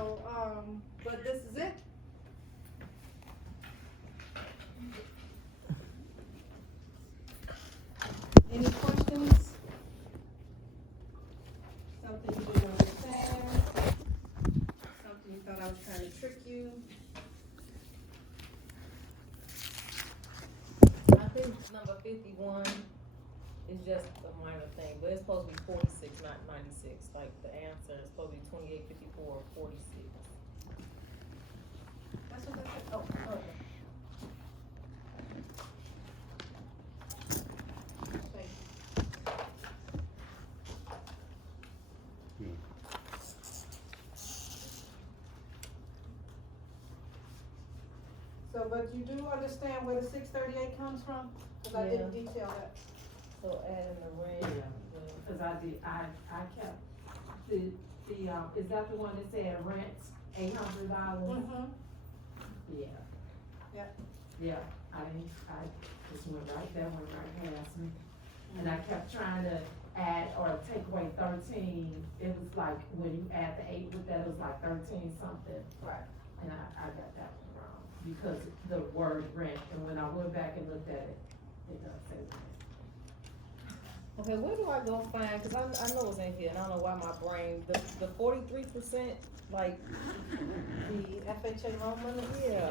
So, but this is it. Any questions? Something you didn't understand? Something you thought I was trying to trick you? I think number 51 is just a minor thing, but it's supposed to be 46, not 96. Like the answer is supposed to be 28, 54, or 46. That's what I said. Oh, okay. Thank you. So, but you do understand where the 638 comes from? Cause I didn't detail that. So adding the rent. Cause I kept, is that the one that said rent $800? Mm-hmm. Yeah. Yeah. Yeah, I just went right past me. And I kept trying to add or take away 13, it was like, when you add the 8 with that, it was like 13 something. Right. And I got that one wrong, because the word rent, and when I went back and looked at it, it does say rent. Okay, where do I go find, cause I know it's in here, and I don't know why my brain, the 43%, like, The FHA loan money? yeah.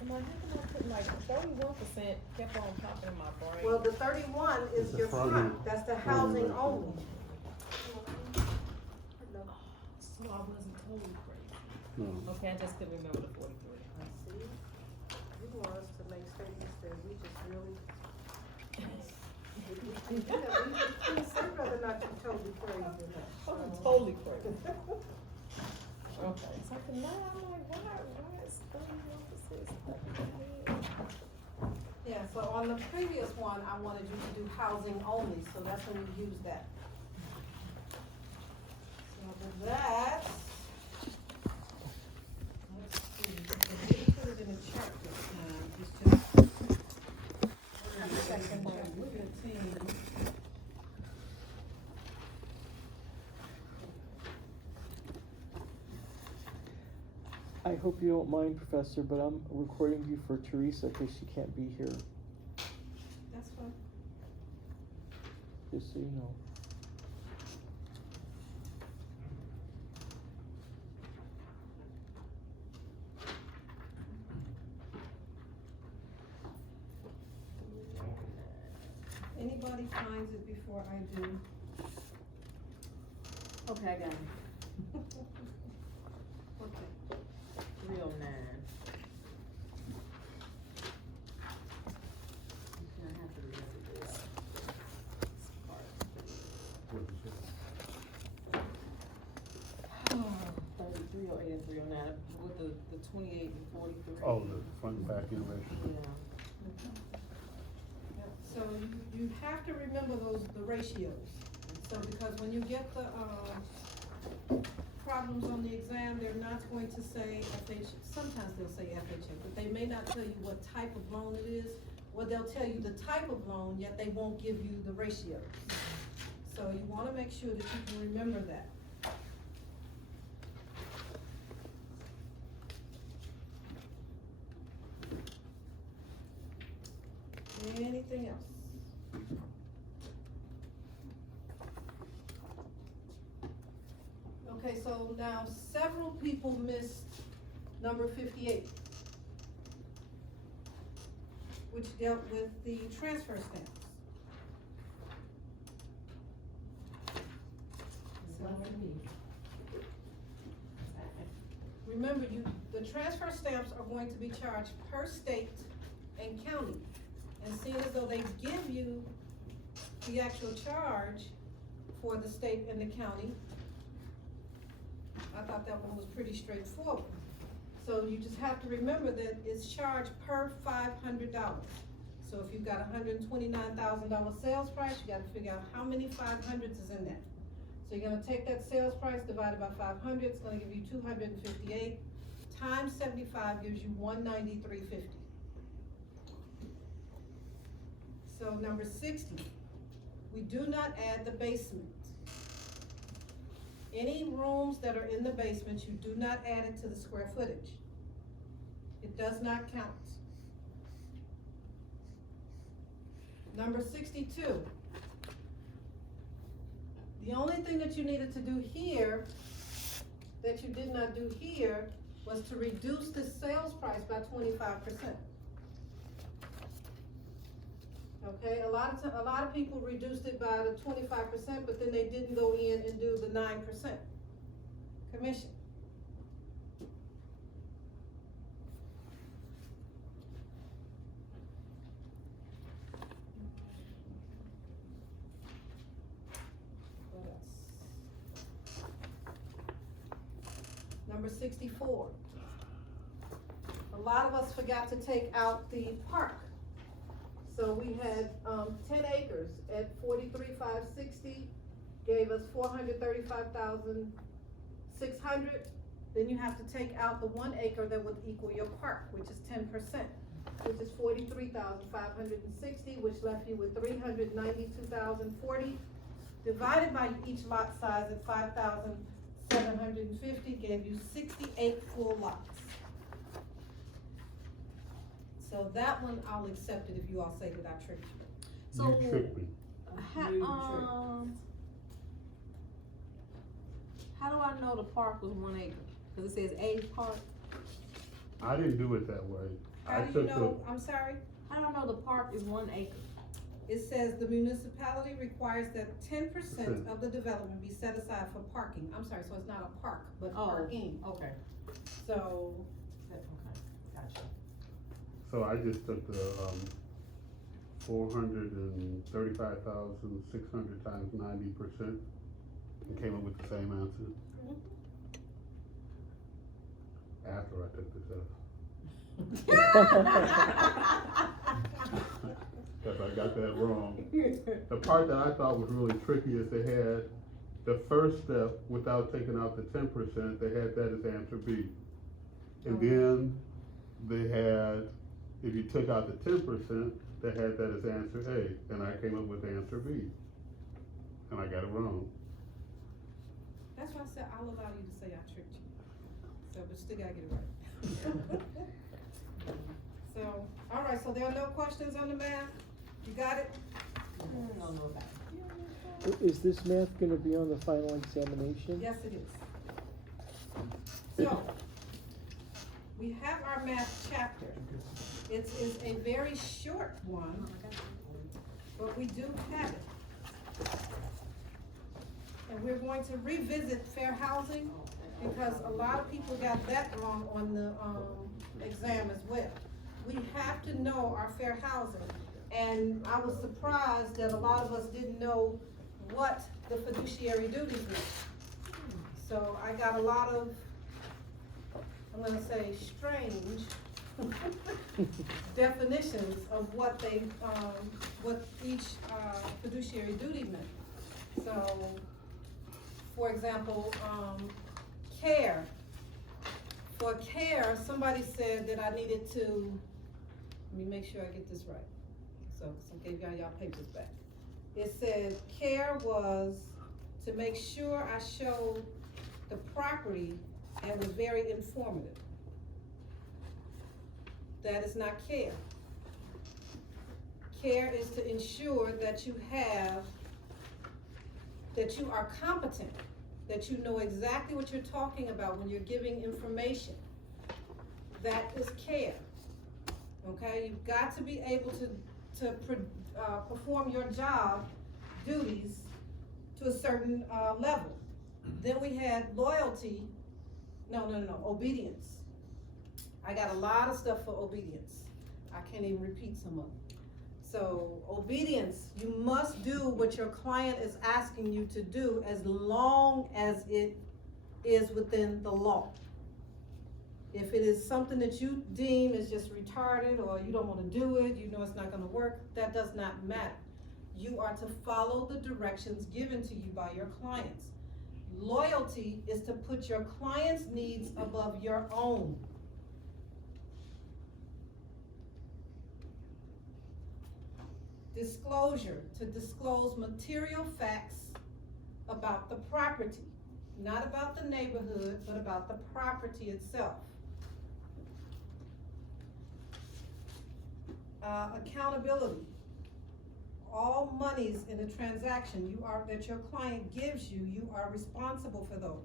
I'm like, how come I put like 31% kept on popping in my brain? Well, the 31 is It's a your funding- front, that's the housing only. So I wasn't totally crazy. No. Okay, I just couldn't remember the 43. I see. You want us to make statements that we just really. We couldn't say whether or not you're totally crazy or not. I'm totally crazy. Okay, so now I'm like, why is 31%? Yeah, so on the previous one, I wanted you to do housing only, so that's when you use that. So with that, let's see, I didn't put it in the chart this time, it's just. Section 15. I hope you don't mind, Professor, but I'm recording you for Teresa because she can't be here, That's fine. just so you know. Anybody finds it before I do? Okay, I got it. Okay. 309. I have to remember this. This part. What did you say? 33, 08, and 309 with the 28 and 43. Oh, the front and back end ratio. Yeah. So you have to remember the ratios. So because when you get the, problems on the exam, they're not going to say FHA, sometimes they'll say FHA, but they may not tell you what type of loan it is, or they'll tell you the type of loan, yet they won't give you the ratios. So you wanna make sure that you can remember that. Anything else? Okay, so now several people missed number 58, which dealt with the transfer stamps. Remember, the transfer stamps are going to be charged per state and county. And seeing as though they give you the actual charge for the state and the county, I thought that one was pretty straightforward. So you just have to remember that it's charged per $500. So if you've got $129,000 sales price, you gotta figure out how many 500s is in that. So you're gonna take that sales price divided by 500, it's gonna give you 258, times 75 gives you 193.50. So number 60, we do not add the basement. Any rooms that are in the basement, you do not add it to the square footage. It does not count. Number 62. The only thing that you needed to do here, that you did not do here, was to reduce the sales price by 25%. Okay, a lot of people reduced it by the 25%, but then they didn't go in and do the 9% commission. What else? Number 64. A lot of us forgot to take out the park. So we had, 10 acres at 43,560, gave us 435,600. Then you have to take out the 1 acre that would equal your park, which is 10%, which is 43,560, which left you with 392,040. Divided by each lot size at 5,750, gave you 68 full lots. So that one, I'll accept it if you all say that I tricked you. So, You tricked me. how do I know the park was 1 acre? Cause it says A park. I didn't do it that way. How do you know, I'm sorry? How do I know the park is 1 acre? It says the municipality requires that 10% of the development be set aside for parking. I'm sorry, so it's not a park, but parking. Okay. So, Okay, gotcha. So I just took the, 435,600 times 90% and came up with the same answer. After I took the test. Cause I got that wrong. The part that I thought was really tricky is they had the first step without taking out the 10%, they had that as answer B. And then they had, if you took out the 10%, they had that as answer A, and I came up with answer B. And I got it wrong. that's why I said I'll allow you to say I tricked you. So, but you still gotta get it right. So, all right, so there are no questions on the math? You got it? Is this math gonna be on the final examination? Yes, it is. So, we have our math chapter. It is a very short one, but we do have it. And we're going to revisit fair housing, because a lot of people got that wrong on the, exam as well. We have to know our fair housing, and I was surprised that a lot of us didn't know what the fiduciary duties were. So I got a lot of, I'm gonna say, strange definitions of what they, what each, fiduciary duty meant. So, for example, care. For care, somebody said that I needed to, let me make sure I get this right. So I gave y'all papers back. It said care was to make sure I showed the property and was very informative. That is not care. Care is to ensure that you have, that you are competent, that you know exactly what you're talking about when you're giving information. That is care. Okay, you've got to be able to perform your job duties to a certain level. Then we had loyalty, obedience. I got a lot of stuff for obedience. I can't even repeat some of them. So obedience, you must do what your client is asking you to do as long as it is within the law. If it is something that you deem is just retarded, or you don't wanna do it, you know it's not gonna work, that does not matter. You are to follow the directions given to you by your clients. Loyalty is to put your client's needs above your own. Disclosure, to disclose material facts about the property. not about the neighborhood, but about the property itself. Accountability. All monies in a transaction that your client gives you, you are responsible for those.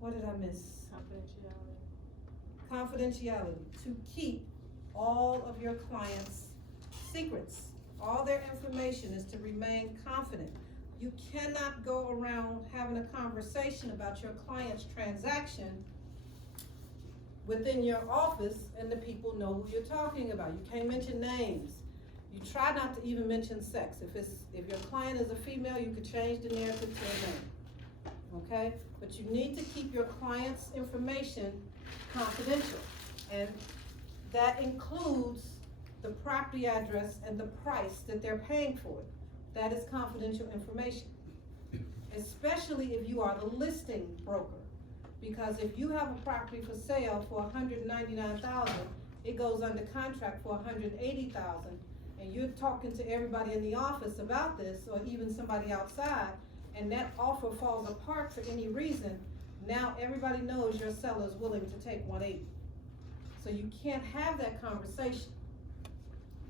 What did I miss? Confidentiality, to keep all of your clients' secrets. All their information is to remain confident. You cannot go around having a conversation about your client's transaction within your office and the people know who you're talking about. You can't mention names. You try not to even mention sex. If your client is a female, you could change the narrative to a name. Okay? But you need to keep your client's information confidential. And that includes the property address and the price that they're paying for it. That is confidential information. Especially if you are the listing broker. Because if you have a property for sale for $199,000, it goes under contract for $180,000, and you're talking to everybody in the office about this, or even somebody outside, and that offer falls apart for any reason, now everybody knows your seller is willing to take $180,000. So you can't have that conversation.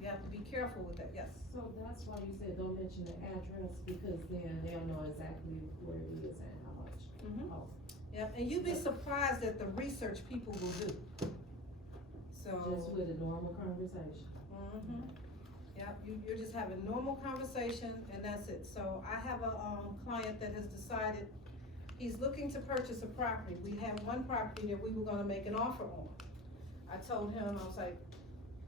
You have to be careful with that, yes. So that's why you said don't mention the address, because then they'll know exactly where it is and how much. Mhm. Oh, Yeah, and you'd be surprised at the research people will do. So. just with a normal conversation. Mm-hmm. Yeah, you're just having normal conversation and that's it. So I have a, client that has decided he's looking to purchase a property. We have one property that we were gonna make an offer on. I told him, I was like,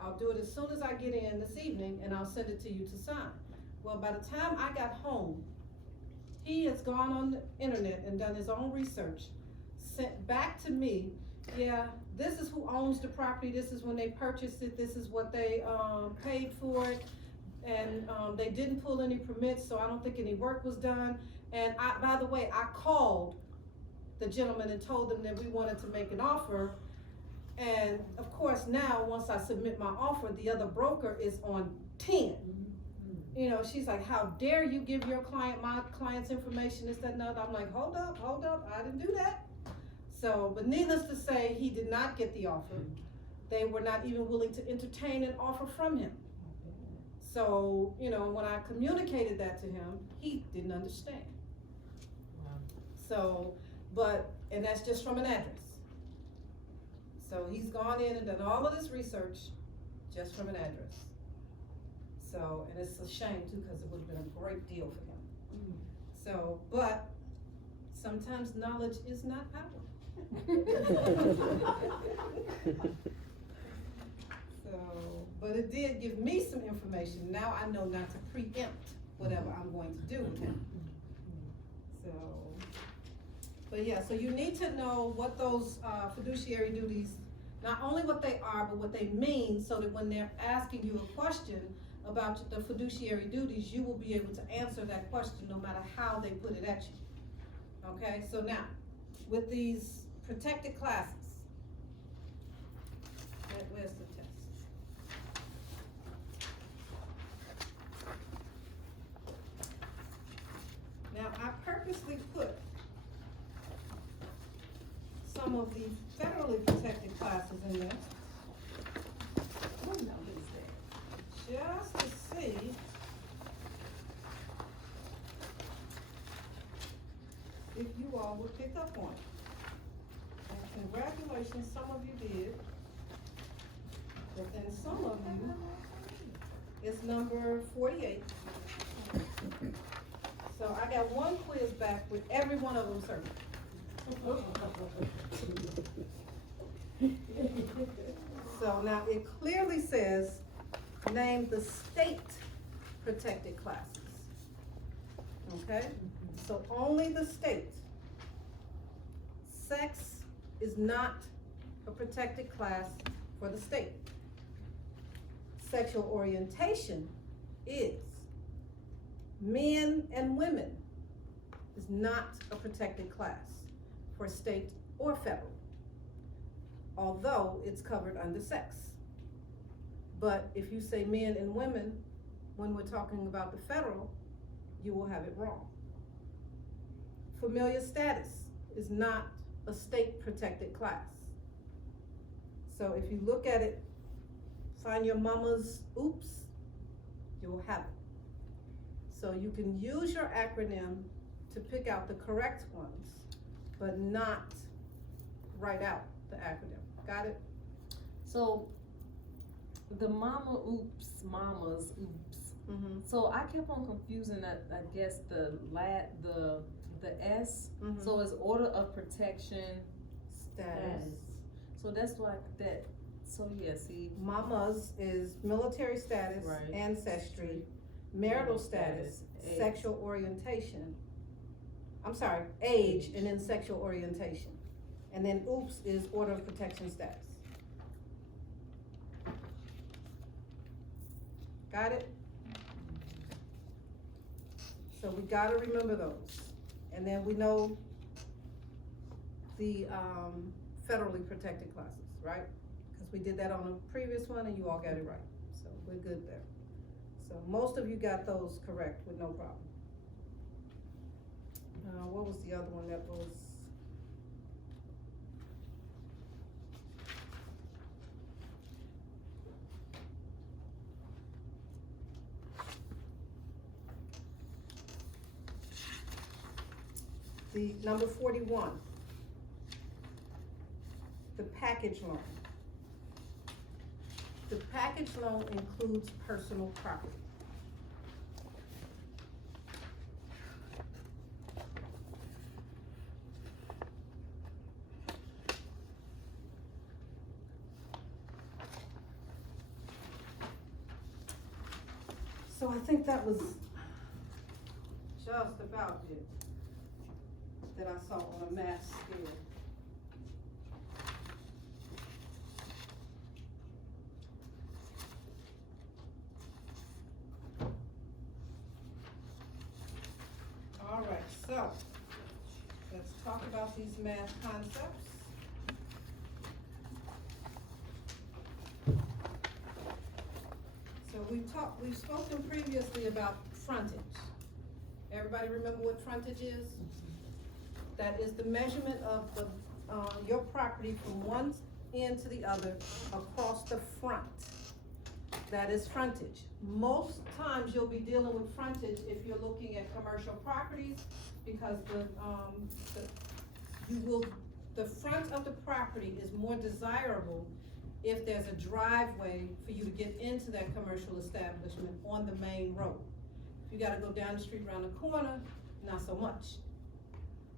I'll do it as soon as I get in this evening and I'll send it to you to sign. Well, by the time I got home, he has gone on the internet and done his own research, sent back to me, yeah, this is who owns the property, this is when they purchased it, this is what they, paid for it, and, they didn't pull any permits, so I don't think any work was done. And by the way, I called the gentleman and told them that we wanted to make an offer, and of course now, once I submit my offer, the other broker is on 10. You know, she's like, how dare you give your client, my client's information, this, that, and that. I'm like, hold up, I didn't do that. So, but needless to say, he did not get the offer. They were not even willing to entertain an offer from him. So, you know, when I communicated that to him, he didn't understand. Wow. So, and that's just from an address. So he's gone in and done all of this research just from an address. So, and it's a shame too, because it would have been a great deal for him. So, but sometimes knowledge is not power. So, but it did give me some information. Now I know not to preempt whatever I'm going to do with him. So, but yeah, so you need to know what those fiduciary duties, not only what they are, but what they mean, so that when they're asking you a question about the fiduciary duties, you will be able to answer that question no matter how they put it at you. Okay, so now, with these protected classes, where's the test? Now, I purposely put some of the federally protected classes in there. What number is that? Just to see if you all would pick up on it. And congratulations, some of you did. But then some of you, it's number 48. So I got one quiz back with every one of them circled. So now it clearly says, name the state protected classes. Okay? So only the state. Sex is not a protected class for the state. Sexual orientation is. Men and women is not a protected class for state or federal, although it's covered under sex. But if you say men and women, when we're talking about the federal, you will have it wrong. familiar status is not a state protected class. So if you look at it, find your mama's oops, you'll have it. So you can use your acronym to pick out the correct ones, but not write out the acronym. Got it? So, the mamas oops. Mm-hmm. So I kept on confusing that, I guess, the S, so it's order of protection. Status. So that's why that, so yeah, see. Mama's is military status, Right. ancestry, marital status, Age. sexual orientation. I'm sorry, age, and then sexual orientation. And then oops is order of protection status. Got it? So we gotta remember those. And then we know the federally protected classes, right? Because we did that on a previous one and you all got it right. So we're good there. So most of you got those correct with no problem. What was the other one that was? The number 41, the package loan. The package loan includes personal property. So I think that was just about it that I saw on a mass scale. All right, so let's talk about these math concepts. So we've spoken previously about frontage. Everybody remember what frontage is? That is the measurement of the, your property from one end to the other across the front. That is frontage. Most times you'll be dealing with frontage if you're looking at commercial properties, because the front of the property is more desirable if there's a driveway for you to get into that commercial establishment on the main road. If you gotta go down the street around the corner, not so much.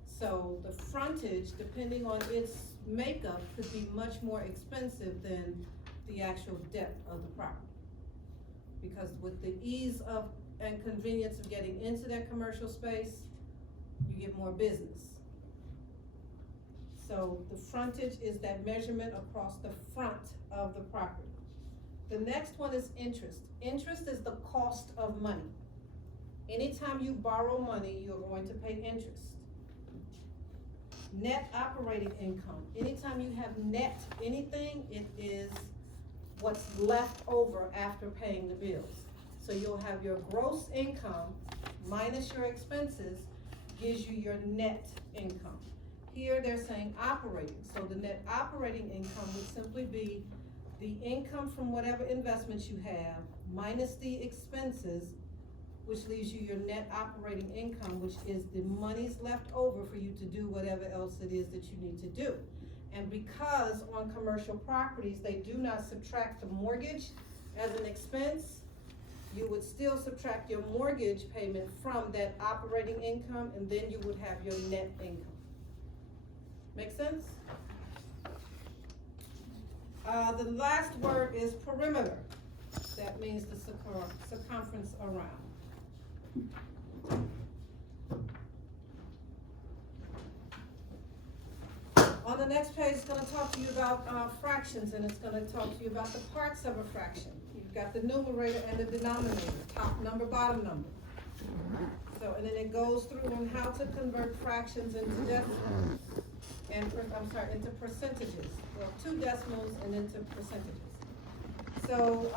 So the frontage, depending on its makeup, could be much more expensive than the actual depth of the property. Because with the ease of and convenience of getting into that commercial space, you get more business. So the frontage is that measurement across the front of the property. The next one is interest. Interest is the cost of money. Anytime you borrow money, you're going to pay interest. Net operating income. Anytime you have net anything, it is what's left over after paying the bills. So you'll have your gross income minus your expenses gives you your net income. Here they're saying operating. So the net operating income would simply be the income from whatever investments you have minus the expenses, which leaves you your net operating income, which is the money's left over for you to do whatever else it is that you need to do. And because on commercial properties, they do not subtract the mortgage as an expense, you would still subtract your mortgage payment from that operating income, and then you would have your net income. Make sense? The last word is perimeter. That means the circumference around. On the next page, it's gonna talk to you about fractions, and it's gonna talk to you about the parts of a fraction. You've got the numerator and the denominator, top number, bottom number. So, and then it goes through on how to convert fractions into decimals, into percentages. Well, 2 decimals and into percentages. So,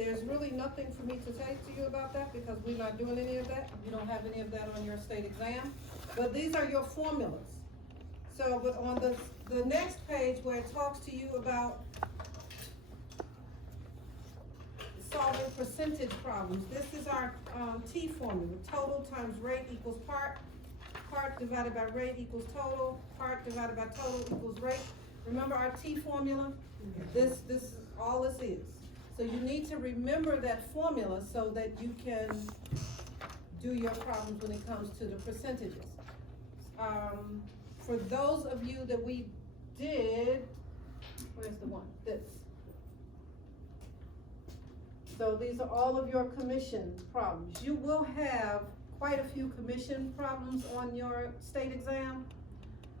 there's really nothing for me to say to you about that because we're not doing any of that. You don't have any of that on your state exam. But these are your formulas. So, but on the next page where it talks to you about solving percentage problems, this is our T formula. Total times rate equals part. Part divided by rate equals total. Part divided by total equals rate. Remember our T formula? This is all this is. So you need to remember that formula so that you can do your problems when it comes to the percentages. For those of you that we did, where's the one? This. So these are all of your commission problems. You will have quite a few commission problems on your state exam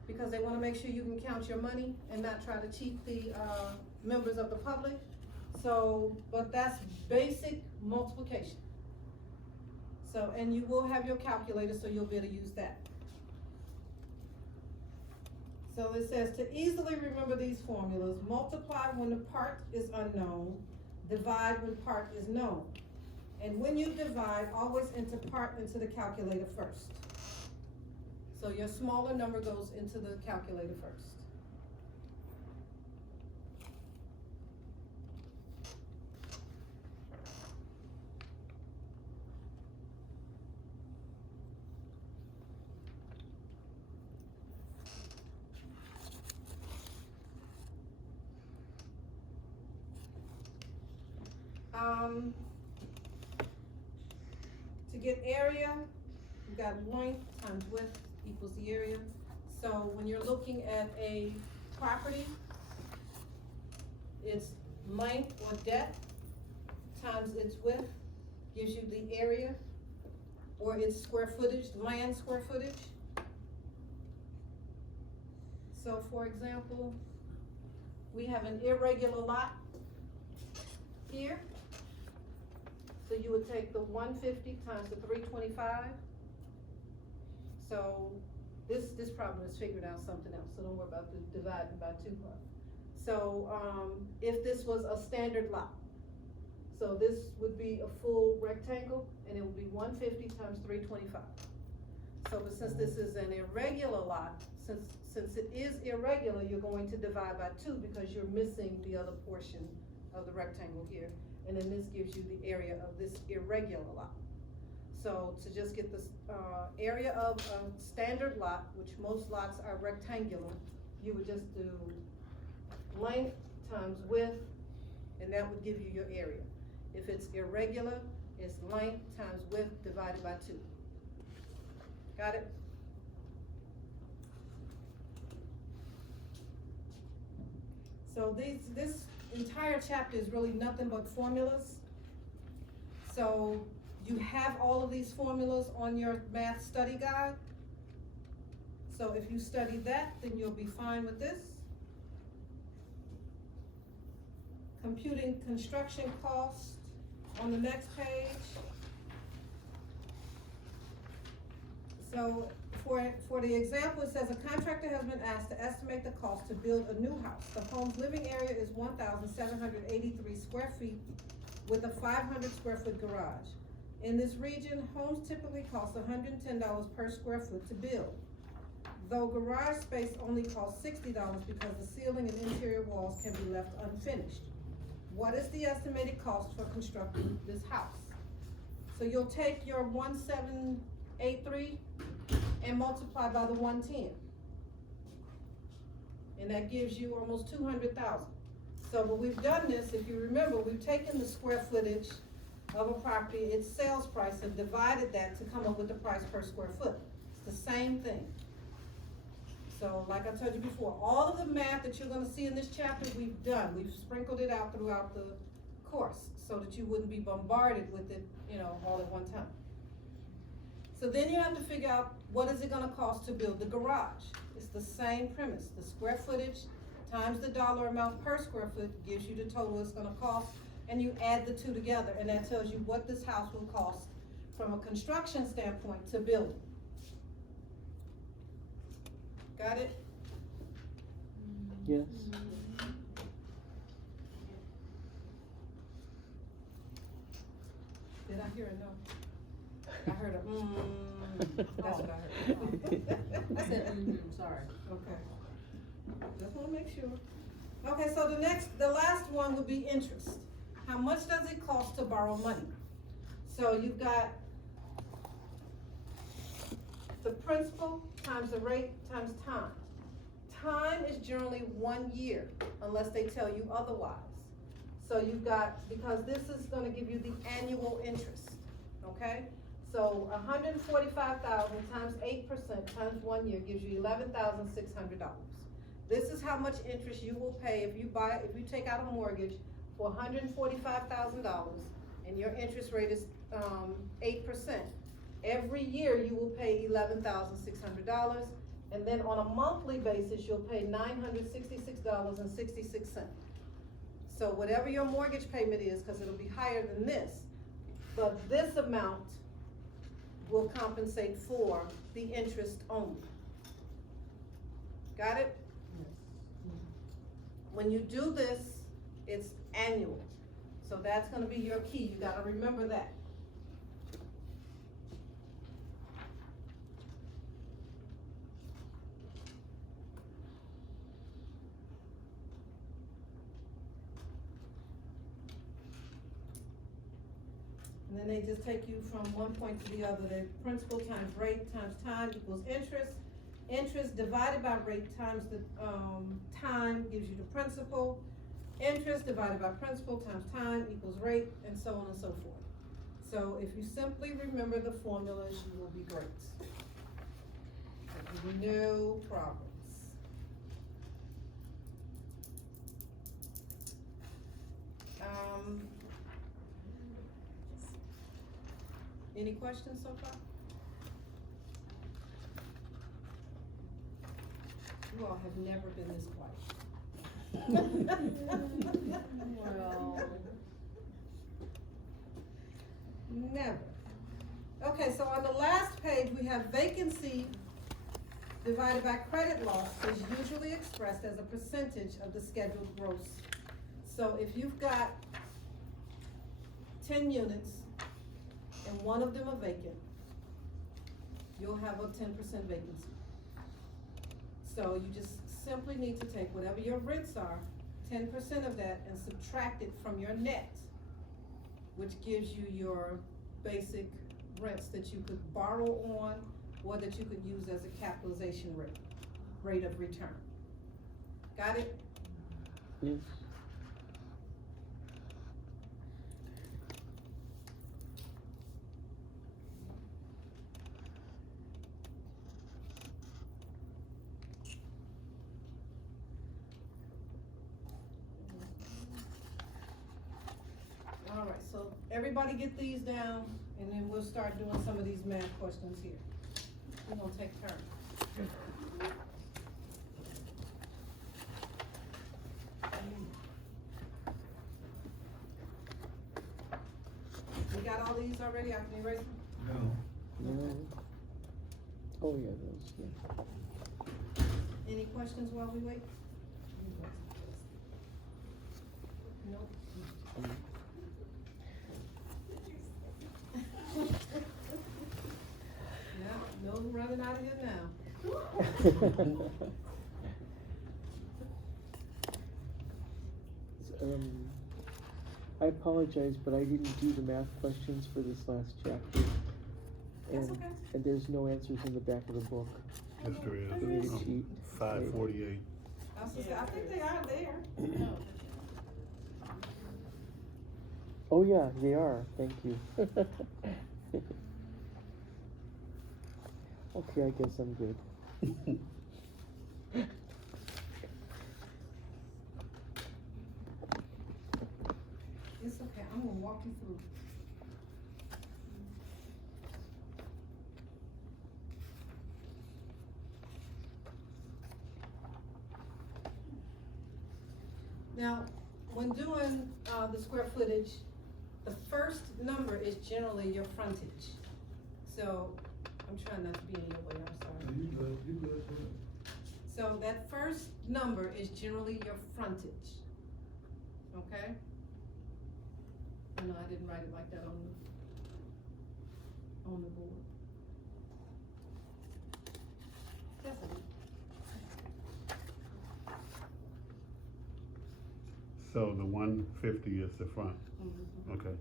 because they want to make sure you can count your money and not try to cheat the members of the public. So, but that's basic multiplication. So, and you will have your calculator, so you'll be able to use that. So it says to easily remember these formulas, multiply when the part is unknown, divide when part is known. And when you divide, always enter part into the calculator first. So your smaller number goes into the calculator first. To get area, you got length times width equals the area. So when you're looking at a property, its length or depth times its width gives you the area, or its square footage, land square footage. So for example, we have an irregular lot here. So you would take the 150 times the 325. So this problem is figured out something else, so don't worry about the dividing by 2 part. So if this was a standard lot, so this would be a full rectangle and it would be 150 times 325. So but since this is an irregular lot, since it is irregular, you're going to divide by 2 because you're missing the other portion of the rectangle here. And then this gives you the area of this irregular lot. So to just get this area of a standard lot, which most lots are rectangular, you would just do length times width, and that would give you your area. If it's irregular, it's length times width divided by 2. Got it? So this entire chapter is really nothing but formulas. So you have all of these formulas on your math study guide. So if you study that, then you'll be fine with this. Computing construction cost on the next page. So for the example, it says a contractor has been asked to estimate the cost to build a new house. The home's living area is 1,783 square feet with a 500 square foot garage. In this region, homes typically cost $110 per square foot to build, though garage space only costs $60 because the ceiling and interior walls can be left unfinished. What is the estimated cost for constructing this house? So you'll take your 1,783 and multiply by the 110. And that gives you almost 200,000. So, but we've done this, if you remember, we've taken the square footage of a property, its sales price, and divided that to come up with the price per square foot. It's the same thing. So, like I told you before, all of the math that you're gonna see in this chapter, we've done. We've sprinkled it out throughout the course so that you wouldn't be bombarded with it, all at one time. So then you have to figure out what is it gonna cost to build the garage. It's the same premise. The square footage times the dollar amount per square foot gives you the total it's gonna cost, and you add the two together, and that tells you what this house will cost from a construction standpoint to build. Got it? Yes. Did I hear a no? I heard a that's what I heard. I said, sorry. Okay. Just wanna make sure. Okay, so the last one would be interest. How much does it cost to borrow money? So you've got the principal times the rate times time. Time is generally 1 year, unless they tell you otherwise. So you've got, because this is gonna give you the annual interest, okay? So 145,000 times 8% times 1 year gives you $11,600. This is how much interest you will pay if you take out a mortgage for $145,000 and your interest rate is 8%. Every year you will pay $11,600, and then on a monthly basis you'll pay $966.66. So whatever your mortgage payment is, because it'll be higher than this, but this amount will compensate for the interest only. Got it? When you do this, it's annual. So that's gonna be your key, you gotta remember that. And then they just take you from one point to the other. The principal times rate times time equals interest. Interest divided by rate times the time gives you the principal. Interest divided by principal times time equals rate, and so on and so forth. So if you simply remember the formulas, you will be great. There'll be no problems. Any questions so far? You all have never been this quiet. Well. Never. Okay, so on the last page, we have vacancy divided by credit loss is usually expressed as a percentage of the scheduled gross. So if you've got 10 units and one of them are vacant, you'll have a 10% vacancy. So you just simply need to take whatever your rents are, 10% of that, and subtract it from your net, which gives you your basic rents that you could borrow on or that you could use as a capitalization rate of return. Got it? Yes. All right, so everybody get these down, and then we'll start doing some of these math questions here. We're gonna take turns. We got all these already? I can erase them? No. Oh, yeah, those, yeah. Any questions while we wait? Nope. Yeah, no running out of here now. I apologize, but I didn't do the math questions for this last chapter. That's And, okay. and there's no answers in the back of the book. Yes, there Give me is. the sheet. 548. I was gonna say, I think they are there. Oh, yeah, they are, thank you. Okay, I guess I'm good. It's okay, I'm gonna walk you through. Now, when doing, the square footage, the first number is generally your frontage. So, I'm trying not to be in your way, I'm sorry. You good. So that first number is generally your frontage, okay? No, I didn't write it like that on on the board. That's it. So the 150 is the front, Mhm. okay.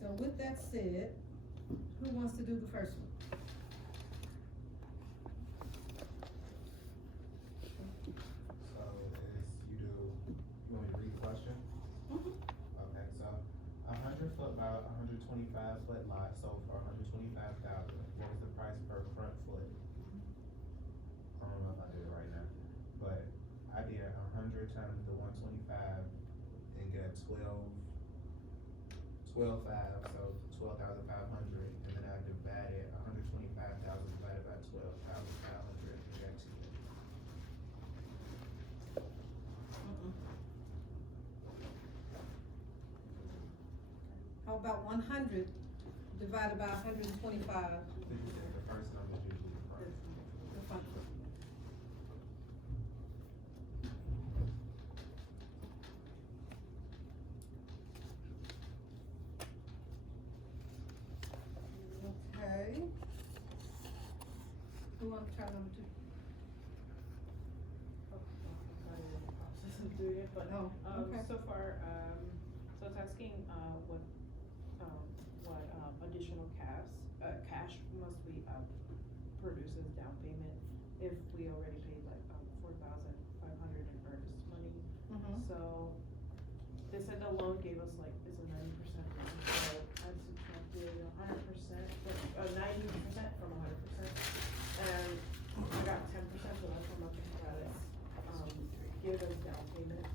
So with that said, who wants to do the first one? So you want me to read the question? Mhm. Okay, so 100 foot by 125 foot lot sold for 125,000. What was the price per front foot? I don't know if I did it right now, but I did 100 times the 125 and get 12,500, so 12,500, and then I divided 125,000 divided by 12,500 and got 2. How about 100 divided by 125? The first number is usually the front. The front. Okay. Who wants to try number 2? Process of doing it, but, Oh, okay. so far, so it's asking, what additional cash must we, produce as down payment if we already paid like, 4,500 in earnest money. Mm-hmm. So, they said the loan gave us like, it's a 90% loan, so I subtracted 100%, 90% from 100%. And I got 10%, so that's how much the credits, give us down payment.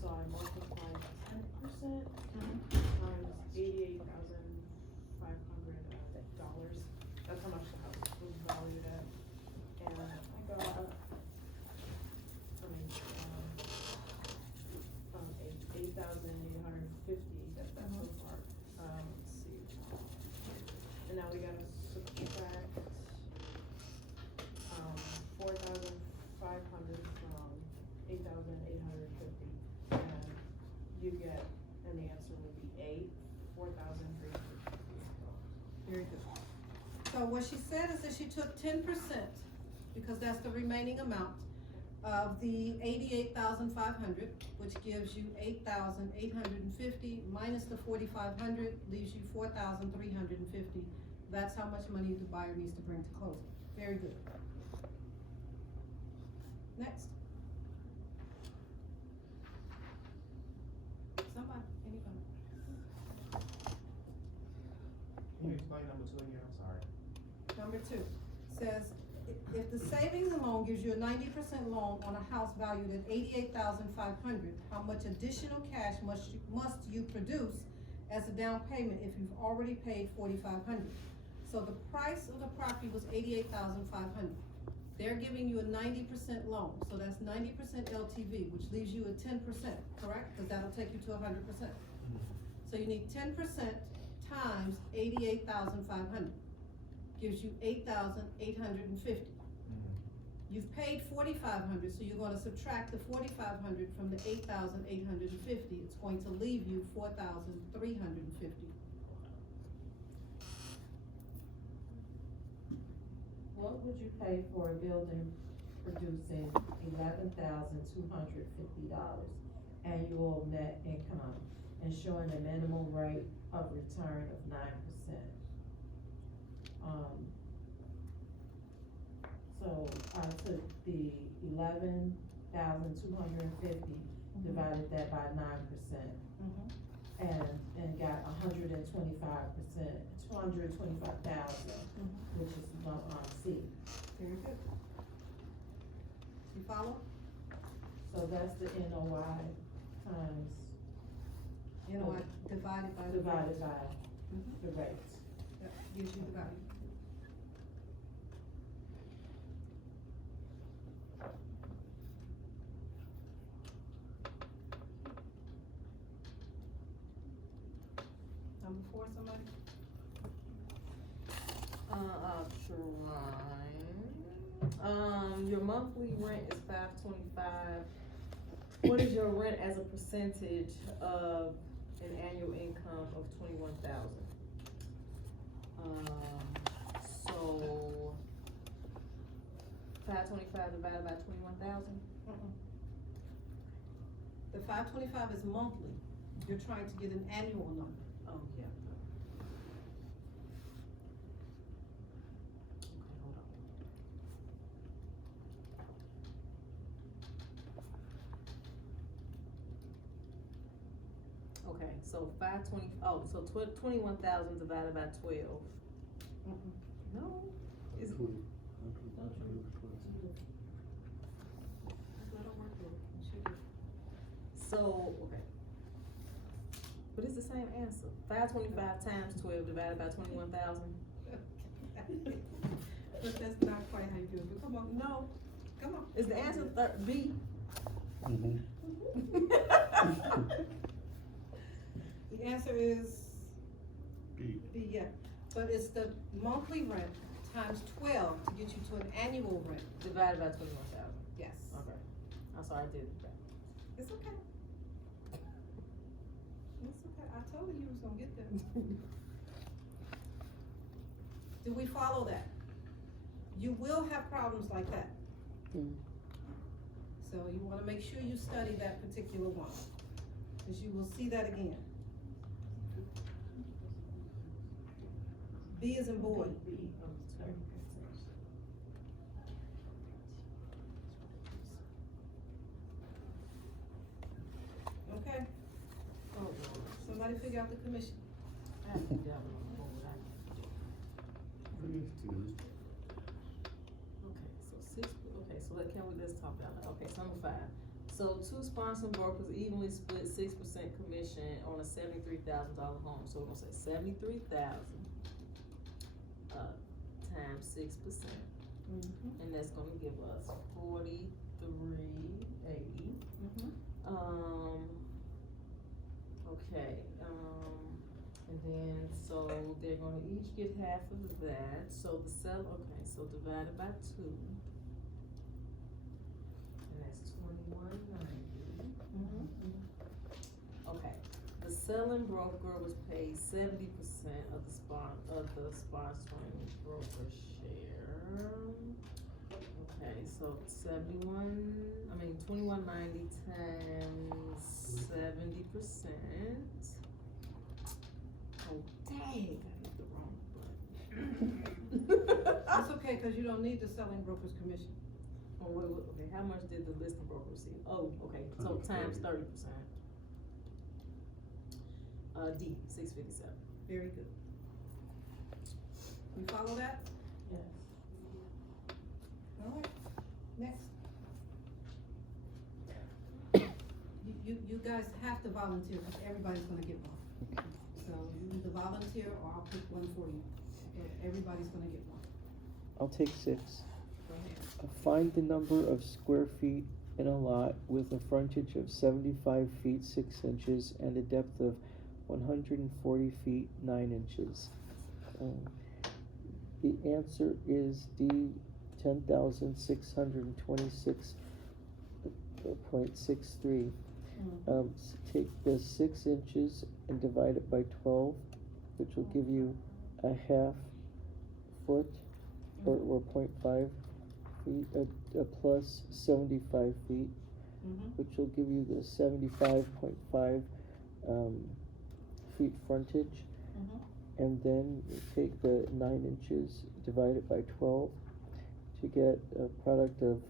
So I multiplied 10% times $88,500. That's how much the house was valued at. And I got, $8,850, that's that so far. Let's see. And now we gotta subtract, 4,500 from 8,850. And you get, and the answer would be 4,350. Very good. So what she said is that she took 10%, because that's the remaining amount, of the 88,500, which gives you 8,850 minus the 4,500, leaves you 4,350. That's how much money the buyer needs to bring to closing. Very good. Next. Somebody, anybody? Can you explain number 2 again? I'm sorry. Number 2 says, if the savings loan gives you a 90% loan on a house valued at 88,500, how much additional cash must you produce as a down payment if you've already paid 4,500? So the price of the property was 88,500. They're giving you a 90% loan, so that's 90% LTV, which leaves you at 10%, correct? Because that'll take you to 100%. So you need 10% times 88,500. Gives you 8,850. You've paid 4,500, so you're gonna subtract the 4,500 from the 8,850. It's going to leave you 4,350. What would you pay for a building producing $11,250 annual net income and showing a minimum rate of return of 9%? So I took the 11,250, divided that by 9%, and got 225,000, which is C. Very good. You follow? So that's the NOI times, NOI divided by the divided by Mhm. the rate. That gives you the value. Number 4, somebody? Option 1, Your monthly rent is $525. What is your rent as a percentage of an annual income of 21,000? So 525 divided by 21,000? The 525 is monthly, you're trying to get an annual number. Oh, yeah. Okay, hold on. Okay, so 21,000 divided by 12. No, is it? So, okay. But it's the same answer. 525 times 12 divided by 21,000. But that's not quite how you do it, but come on, no, come on. Is the answer B? Mhm. The answer is B. B, yeah, but it's the monthly rent times 12 to get you to an annual rent, Divided by 21,000. yes. Okay. I'm sorry, I did it. It's okay. It's okay, I told you was gonna get that. Do we follow that? You will have problems like that. Mm. So you wanna make sure you study that particular one, cause you will see that again. B is in boy. Okay, Oh, Lord. somebody figure out the commission. I have to do that one on hold. Let's talk about that. Okay, so number 5. So 2 sponsoring brokers evenly split 6% commission on a $73,000 home. So we're gonna say 73,000 times 6%. And that's gonna give us 4380. Okay, and then, so they're gonna each get half of that, so the so divided by 2. And that's 2190. Okay, the selling broker was paid 70% of the sponsoring broker share. Okay, so 2190 times 70%. Oh, dang, I hit the wrong button. That's okay, cause you don't need the selling broker's commission. Oh, wait, okay, how much did the listing broker receive? Oh, okay, so times 30%. D, 657. Very good. You follow that? Yes. Alright, next. You guys have to volunteer, cause everybody's gonna get one. So you either volunteer or I'll pick one for you, but everybody's gonna get one. I'll take 6. Go ahead. Find the number of square feet in a lot with a frontage of 75 feet 6 inches and a depth of 140 feet 9 inches. The answer is D, 10,626.63. Take the 6 inches and divide it by 12, which will give you a half foot, or 0.5 feet, plus 75 feet, which will give you the 75.5 feet frontage. And then you take the 9 inches, divide it by 12 to get a product of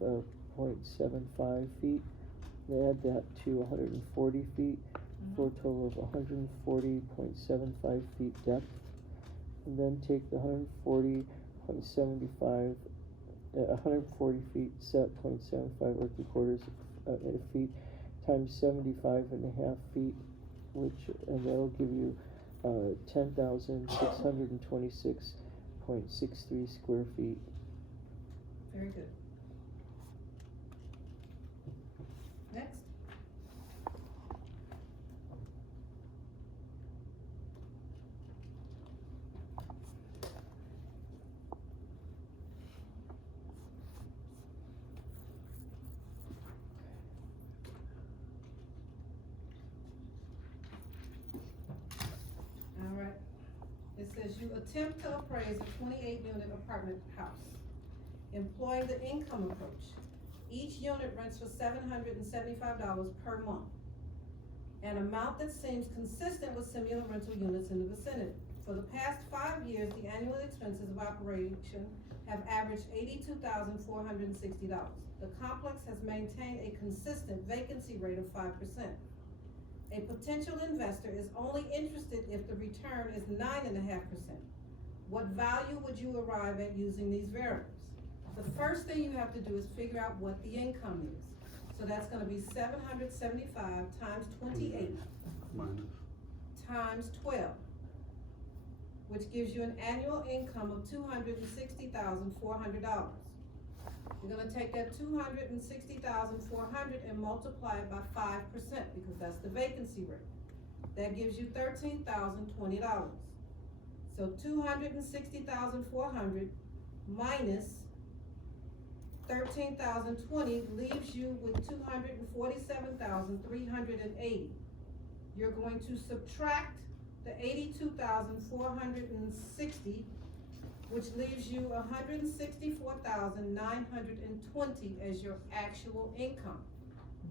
0.75 feet. Add that to 140 feet for a total of 140.75 feet depth. And then take the 140.75, 140 feet, 0.75 or 3/4 feet times 75.5 feet, and that'll give you 10,626.63 square feet. Very good. Next. you attempt to appraise a 28-unit apartment house. Employing the income approach, each unit rents for $775 per month. An amount that seems consistent with similar rental units in the vicinity. For the past 5 years, the annual expenses of operation have averaged $82,460. The complex has maintained a consistent vacancy rate of 5%. A potential investor is only interested if the return is 9.5%. What value would you arrive at using these variables? The first thing you have to do is figure out what the income is. So that's gonna be 775 times 28 Minus. times 12, which gives you an annual income of $260,400. You're gonna take that $260,400 and multiply it by 5%, because that's the vacancy rate. That gives you $13,020. So $260,400 minus 13,020 leaves you with 247,380. You're going to subtract the 82,460, which leaves you 164,920 as your actual income.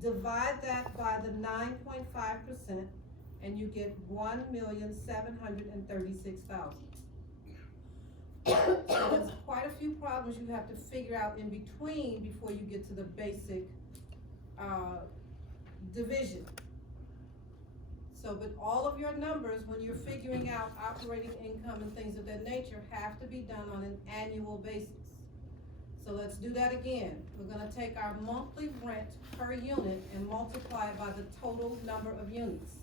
Divide that by the 9.5% and you get 1,736,000. So there's quite a few problems you have to figure out in between before you get to the basic, division. So, but all of your numbers, when you're figuring out operating income and things of that nature, have to be done on an annual basis. So let's do that again. We're gonna take our monthly rent per unit and multiply it by the total number of units.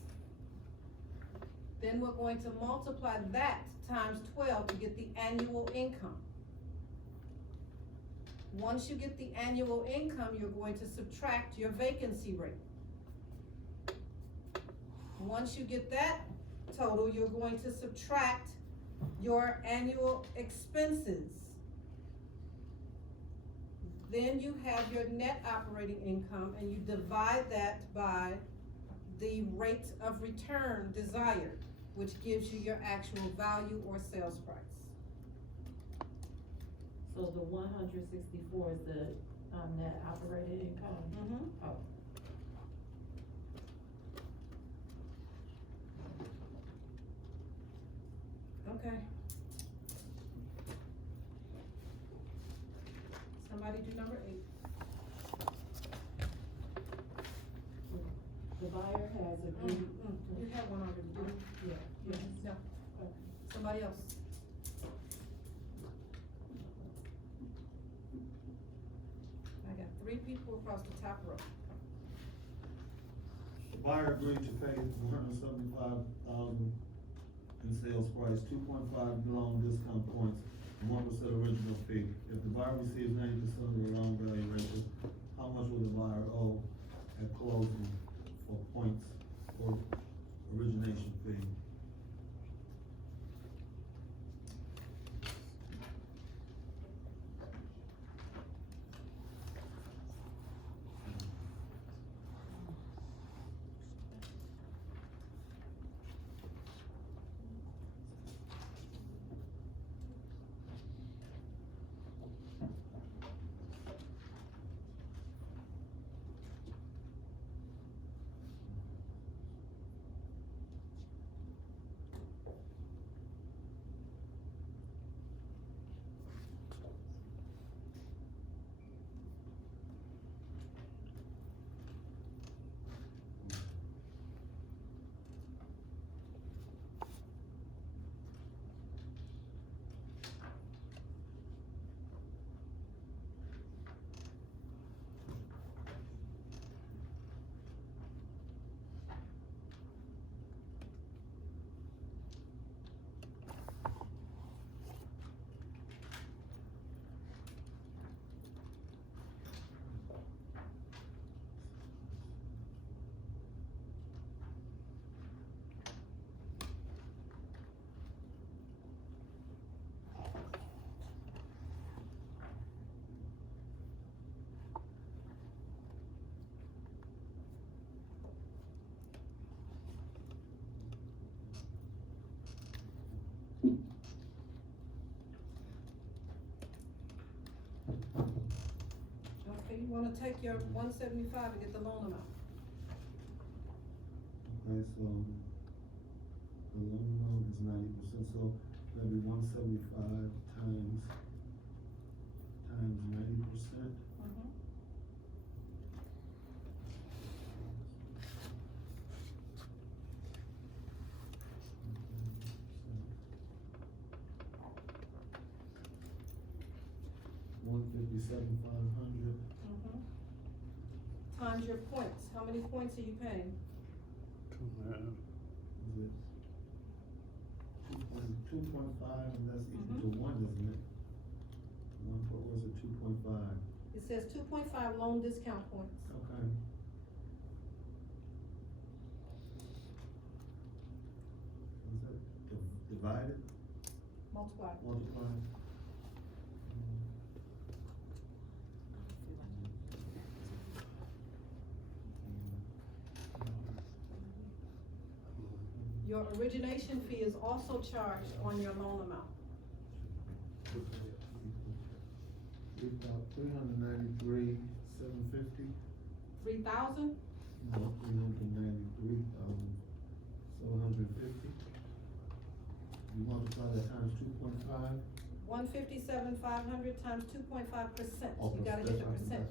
Then we're going to multiply that times 12 to get the annual income. Once you get the annual income, you're going to subtract your vacancy rate. Once you get that total, you're going to subtract your annual expenses. Then you have your net operating income and you divide that by the rate of return desired, which gives you your actual value or sales price. So the 164 is the, net operating income? Mm-hmm. Oh. Okay. Somebody do number 8. The buyer has agreed. You have one already, didn't you? Yeah, yes. No. Okay. Somebody else. I got 3 people across the top row. The buyer agreed to pay $175,000 in sales price, 2.5 loan discount points, and 1% original fee. If the buyer receives 90% of the loan value ratio, how much will the buyer owe at closing for points or origination fee? Okay, you wanna take your 175 and get the loan amount. Okay, so the loan amount is 90%, so that'd be 175 times 90%. $157,500. Times your points, how many points are you paying? Is it 2.5, and that's equal to 1, isn't it? Or is it 2.5? It says 2.5 loan discount points. Okay. Is that divided, Multiply. multiplied? Your origination fee is also charged on your loan amount. About 393,750. 3,000? No, 393,750. You multiply that times 2.5. 157,500 times 2.5%. You gotta get the percent.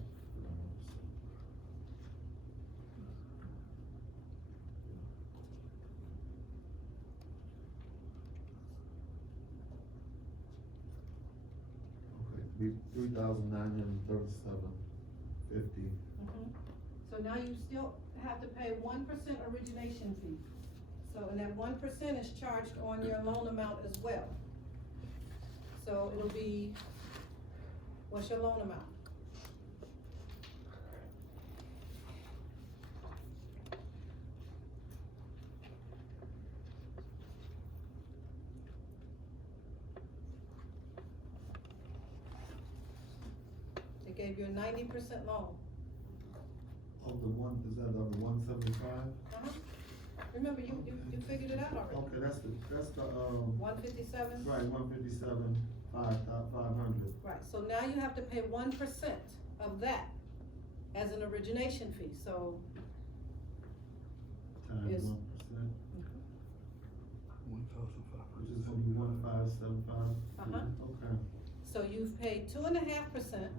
Okay, 3,937.50. So now you still have to pay 1% origination fee. So, and that 1% is charged on your loan amount as well. So it'll be, what's your loan amount? They gave you a 90% loan. Of the one, is that of the 175? Remember, you figured it out already. Okay, that's the, 157? right, 157,500. Right, so now you have to pay 1% of that as an origination fee, so. Times Yes. 1%. Which is gonna be 1,575. Okay, So you've paid 2.5%, okay.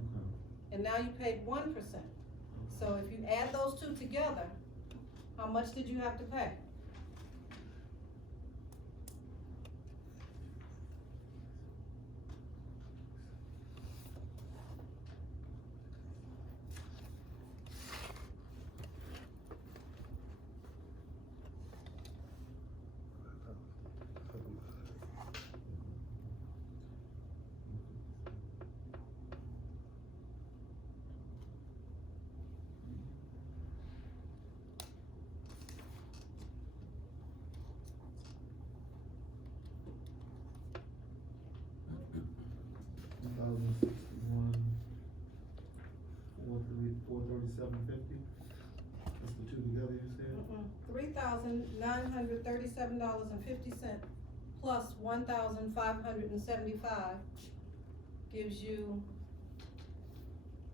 and now you paid 1%. So if you add those two together, how much did you have to pay? $437.50. That's the two together, you said? $3,937.50 plus 1,575 gives you,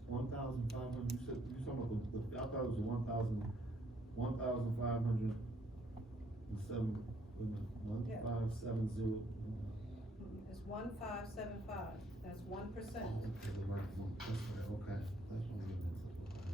1,500, you said, you talking about the, I thought it was 1,507, Yeah. 1,570. it's 1,575, that's 1%. Oh, okay, the right one, that's right, okay, that's what we meant, okay.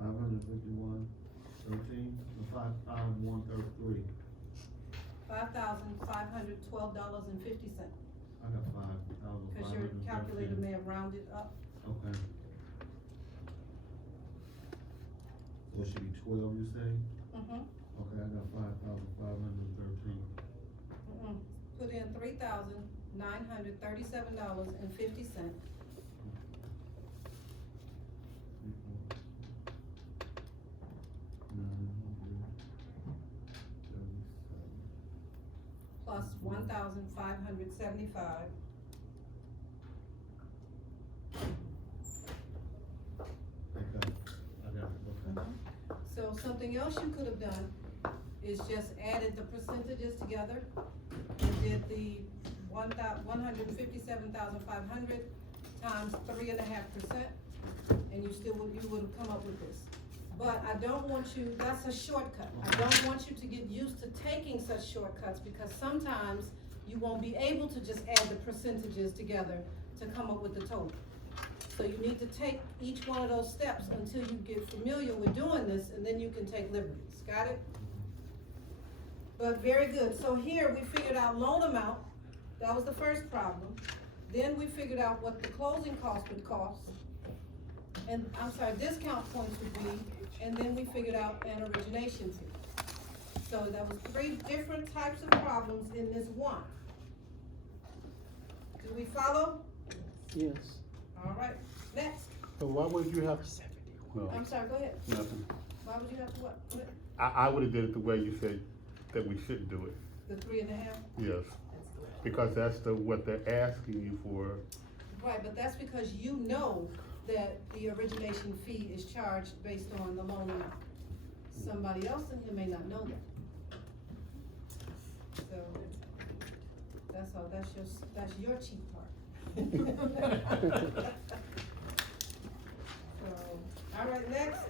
$551.13, or 551.33. $5,512.50, I got 5,513. cause your calculator may have rounded up. Okay. So it should be 12, you say? Okay, I got 5,513. Put in $3,937.50. us $1,575. Okay, I got it, okay. So something else you could have done is just added the percentages together and did the 157,500 times 3.5%, and you would have come up with this. But I don't want you, that's a shortcut. I don't want you to get used to taking such shortcuts, because sometimes you won't be able to just add the percentages together to come up with the total. So you need to take each one of those steps until you get familiar with doing this, and then you can take liberties. Got it? But very good. So here we figured out loan amount. That was the first problem. Then we figured out what the closing cost would cost. And, discount points would be, and then we figured out an origination fee. So that was 3 different types of problems in this one. Do we follow? Yes. All right, next. So why would you have, no, I'm sorry, go ahead. nothing. Why would you have to what? What? I would've did it the way you said that we should do it, The 3.5? yes. Because that's what they're asking you for. Right, but that's because you know that the origination fee is charged based on the loan amount. Somebody else in here may not know that. So, that's all, that's your cheap part. So, all right, next.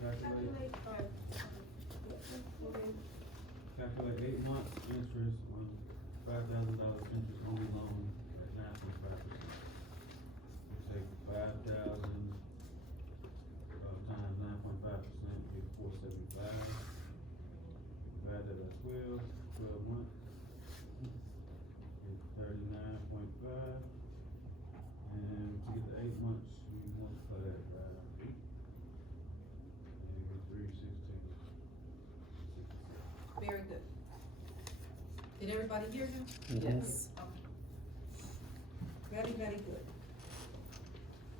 Calculate, Okay. calculate 8 months interest on $5,000 interest only loan at 9.5%. Say 5,000 times 9.5% is 475. Divide that by 12 months. It's 39.5. And to get the 8 months, you multiply that by 8. And you get 316. Very good. Did everybody hear him? Yes. Very, very good.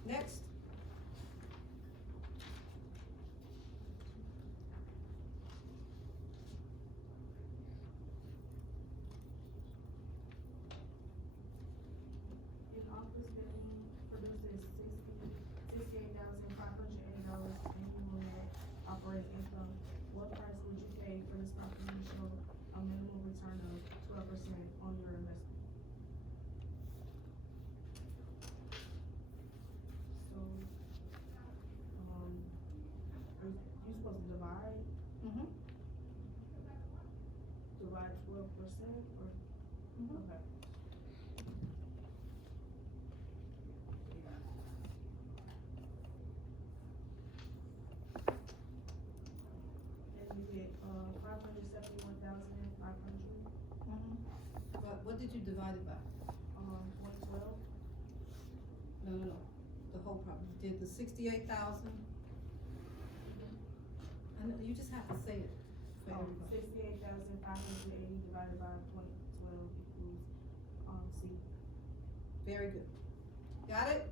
Next. In office building produces $68,580 annual net operating income. What price would you pay for this property to show a minimum return of 12% on your investment? So, are you supposed to divide 12% or? Okay. And you get, 571,500, What did you divide it by? 2012. No. The whole problem. You did the 68,000. I know, you just have to say it for everybody. 68,580 divided by 2012 equals, C. Very good. Got it?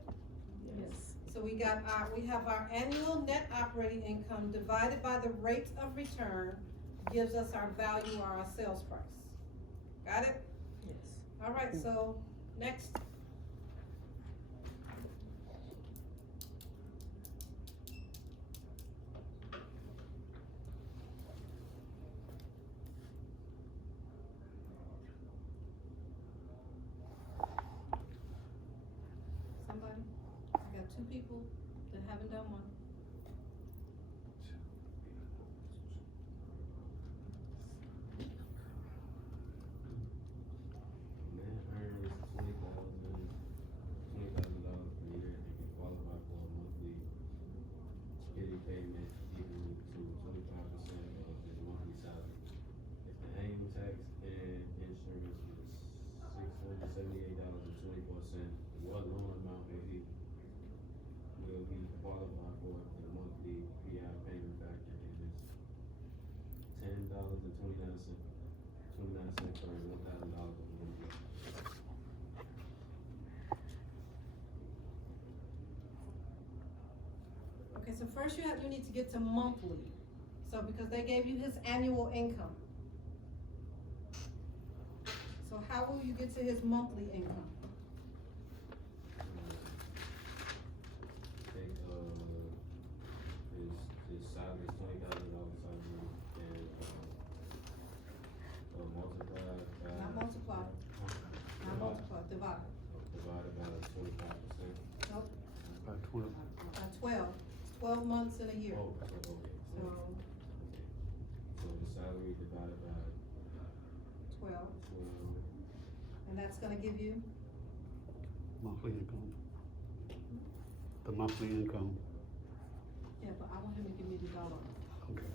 Yes. So we have our annual net operating income divided by the rate of return gives us our value or our sales price. Got it? Yes. All right, so next. Somebody? I got 2 people that haven't done one. Man earns $20,000 per year and can qualify for a monthly steady payment equal to 25% of his monthly salary. If the annual tax and insurance is $678.24, what loan amount will he qualify for if the monthly PI payment factor is $10.29 for $1,000 of monthly? Okay, so first you need to get to monthly. So because they gave you his annual income. So how will you get to his monthly income? Take, his salary is $20,000 salary, and, multiply by. Not multiply, not multiply, divide. Divided by 25%. Nope, By 12. by 12. It's 12 months in a year. Oh, okay, So okay. So the salary divided by 12, 12, and that's gonna give you, Monthly income. The monthly income, yeah, but I want him to give me the dollar. okay.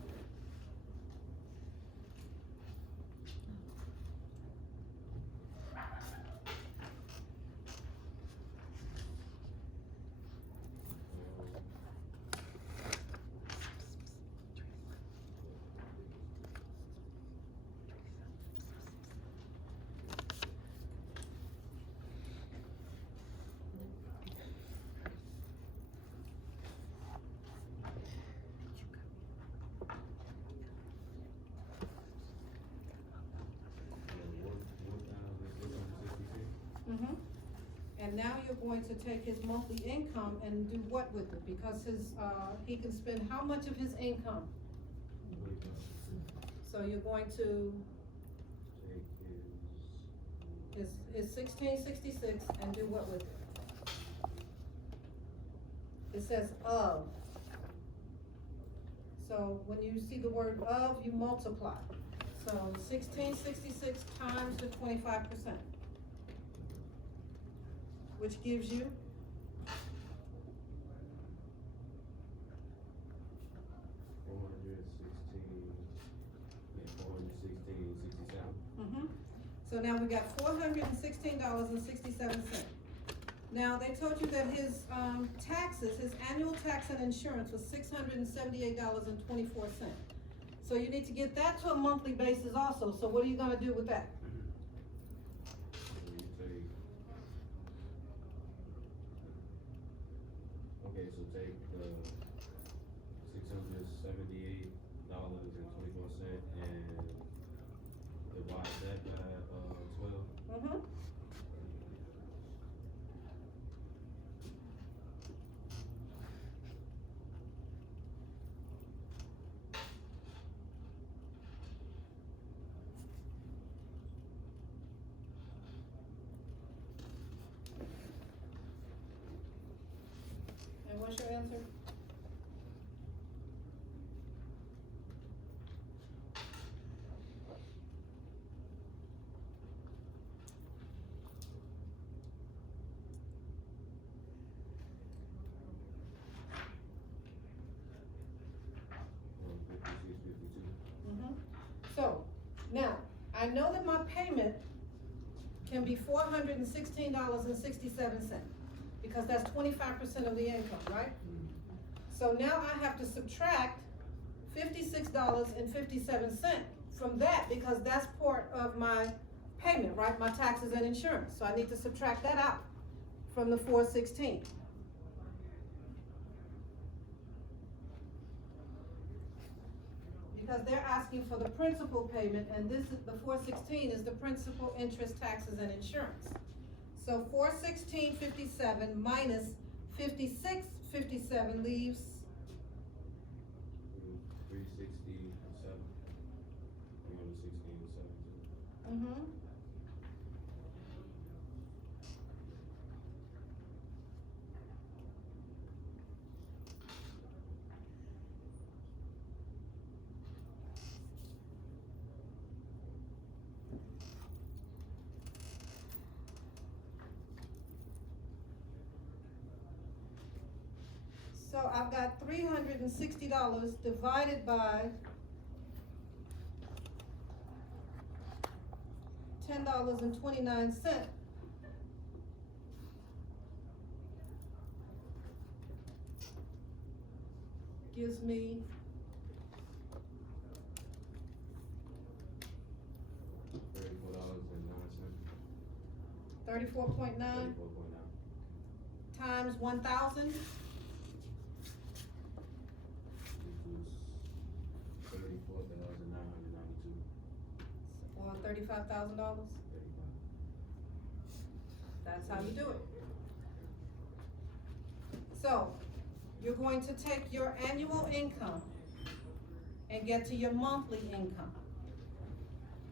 Mm-hmm. And now you're going to take his monthly income and do what with it? Because his, he can spend how much of his income? So you're going to, take his 1666 and do what with it? It says of. So when you see the word of, you multiply. So 1666 times the 25%. Which gives you, so now we got $416.67. Now, they told you that his, taxes, his annual tax and insurance was $678.24. So you need to get that to a monthly basis also, so what are you gonna do with that? Okay, so take the $678.24 and divide that by 12. Mm-hmm. And what's your answer? So, now, I know that my payment can be $416.67, because that's 25% of the income, right? So now I have to subtract $56.57 from that, because that's part of my payment, right? My taxes and insurance, so I need to subtract that out from the 416. Because they're asking for the principal payment, and this is, the 416 is the principal, interest, taxes, and insurance. So 416.57 minus 56.57 leaves 367. 316.72. mm-hmm. So I've got $360 divided by $10.29. Gives me $34.09. 34.9 $34.9. times 1,000. Which was $34,992. Or $35,000. 35. That's how you do it. So, you're going to take your annual income and get to your monthly income.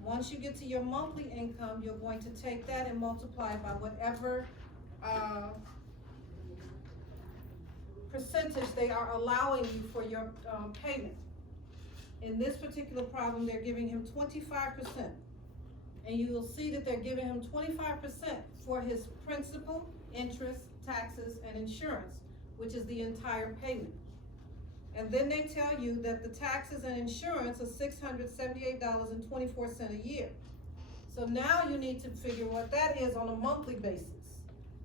Once you get to your monthly income, you're going to take that and multiply it by whatever, percentage they are allowing you for your, payment. In this particular problem, they're giving him 25%. And you will see that they're giving him 25% for his principal, interest, taxes, and insurance, which is the entire payment. And then they tell you that the taxes and insurance are $678.24 a year. So now you need to figure what that is on a monthly basis.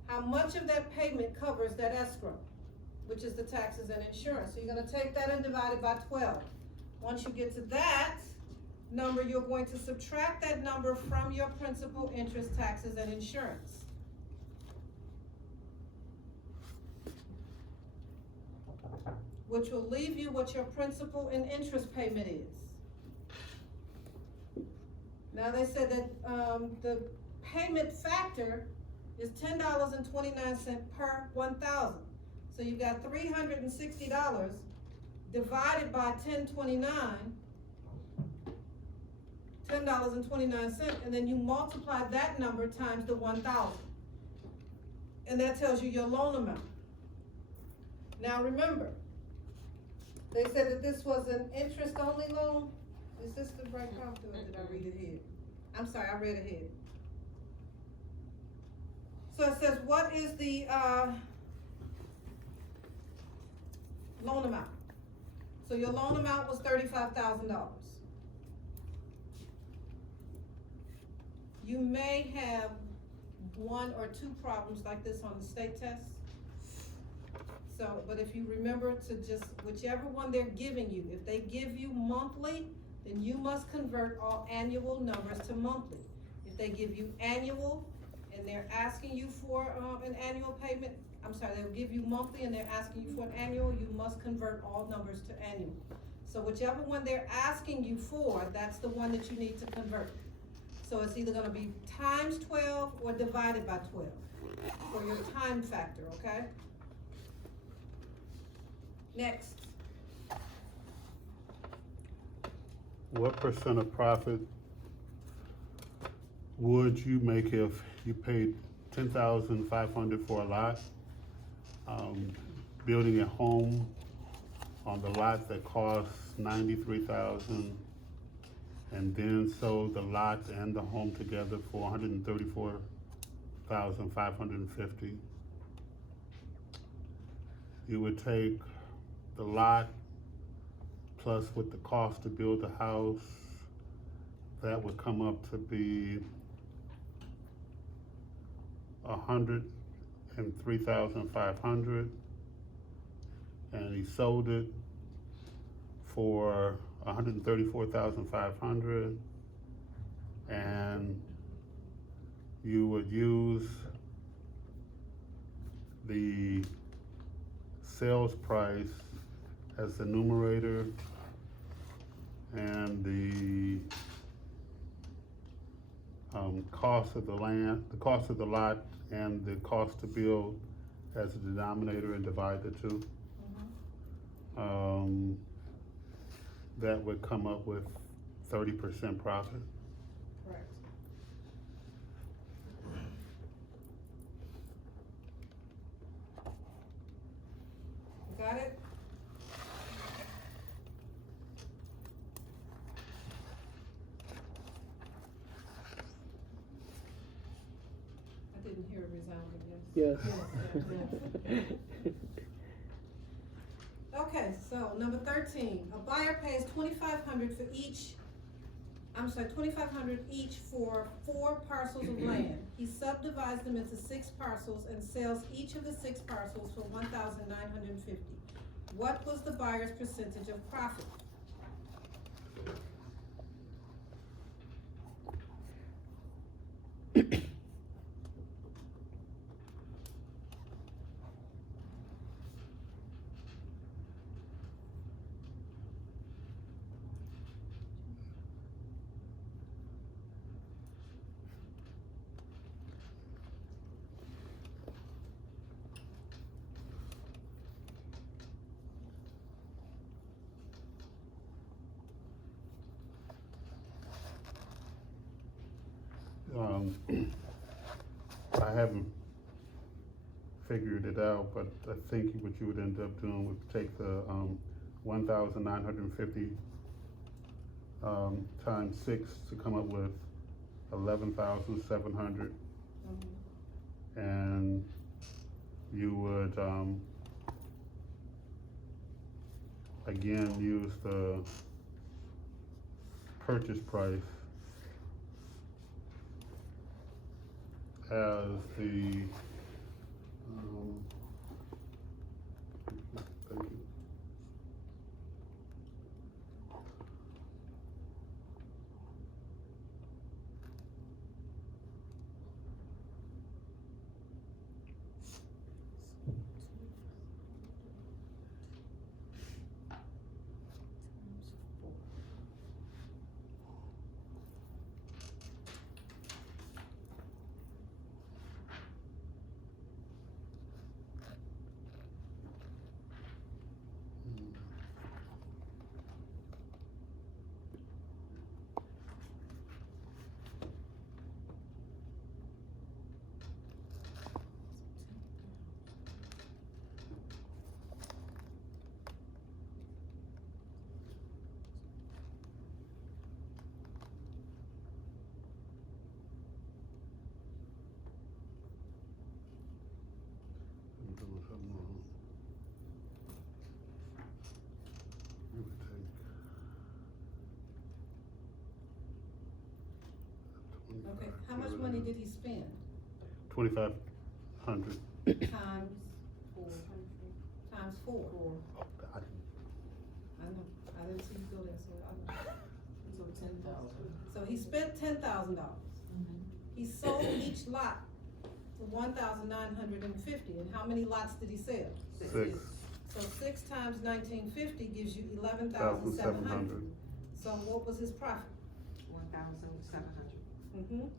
How much of that payment covers that escrow, which is the taxes and insurance. So you're gonna take that and divide it by 12. Once you get to that number, you're going to subtract that number from your principal, interest, taxes, and insurance. Which will leave you what your principal and interest payment is. Now they said that the payment factor is $10.29 per 1,000. So you've got $360 divided by $10.29, and then you multiply that number times the 1,000. And that tells you your loan amount. Now remember, they said that this was an interest-only loan. Is this the right copy, or did I read ahead? I'm sorry, I read ahead. So it says, what is the, loan amount? So your loan amount was $35,000. You may have 1 or 2 problems like this on the state test. So, but if you remember to just, whichever one they're giving you, if they give you monthly, then you must convert all annual numbers to monthly. If they give you annual and they're asking you for an annual payment, I'm sorry, they'll give you monthly and they're asking you for an annual, you must convert all numbers to annual. So whichever one they're asking you for, that's the one that you need to convert. So it's either gonna be times 12 or divided by 12 for your time factor, okay? Next. What percent of profit would you make if you paid $10,500 for a lot? Building a home on the lot that costs $93,000, and then sold the lot and the home together for $134,550. You would take the lot plus with the cost to build the house, that would come up to be $103,500, and he sold it for $134,500, and you would use the sales price as the numerator and the cost of the land, the cost of the lot, and the cost to build as a denominator, and divide the two. That would come up with 30% profit. Correct. Got it? I didn't hear a resounding yes. Yes. Okay, so number 13, a buyer pays $2,500 for each, $2,500 each for 4 parcels of land. He subdivides them into 6 parcels and sells each of the 6 parcels for $1,950. What was the buyer's percentage of profit? I haven't figured it out, but I think what you would end up doing would take the, 1,950, times 6 to come up with 11,700. And you would, again, use the purchase price as the, thank you. I'm doing something wrong. You would take Okay, how much money did he spend? 2,500. Times four. Oh, I I know, I didn't see you go there, so I know. So 10,000. So he spent $10,000. He sold each lot for 1,950, and how many lots did he sell? 6. So 6 times 1950 gives you 11,700. 1,700. So what was his profit? 1,700.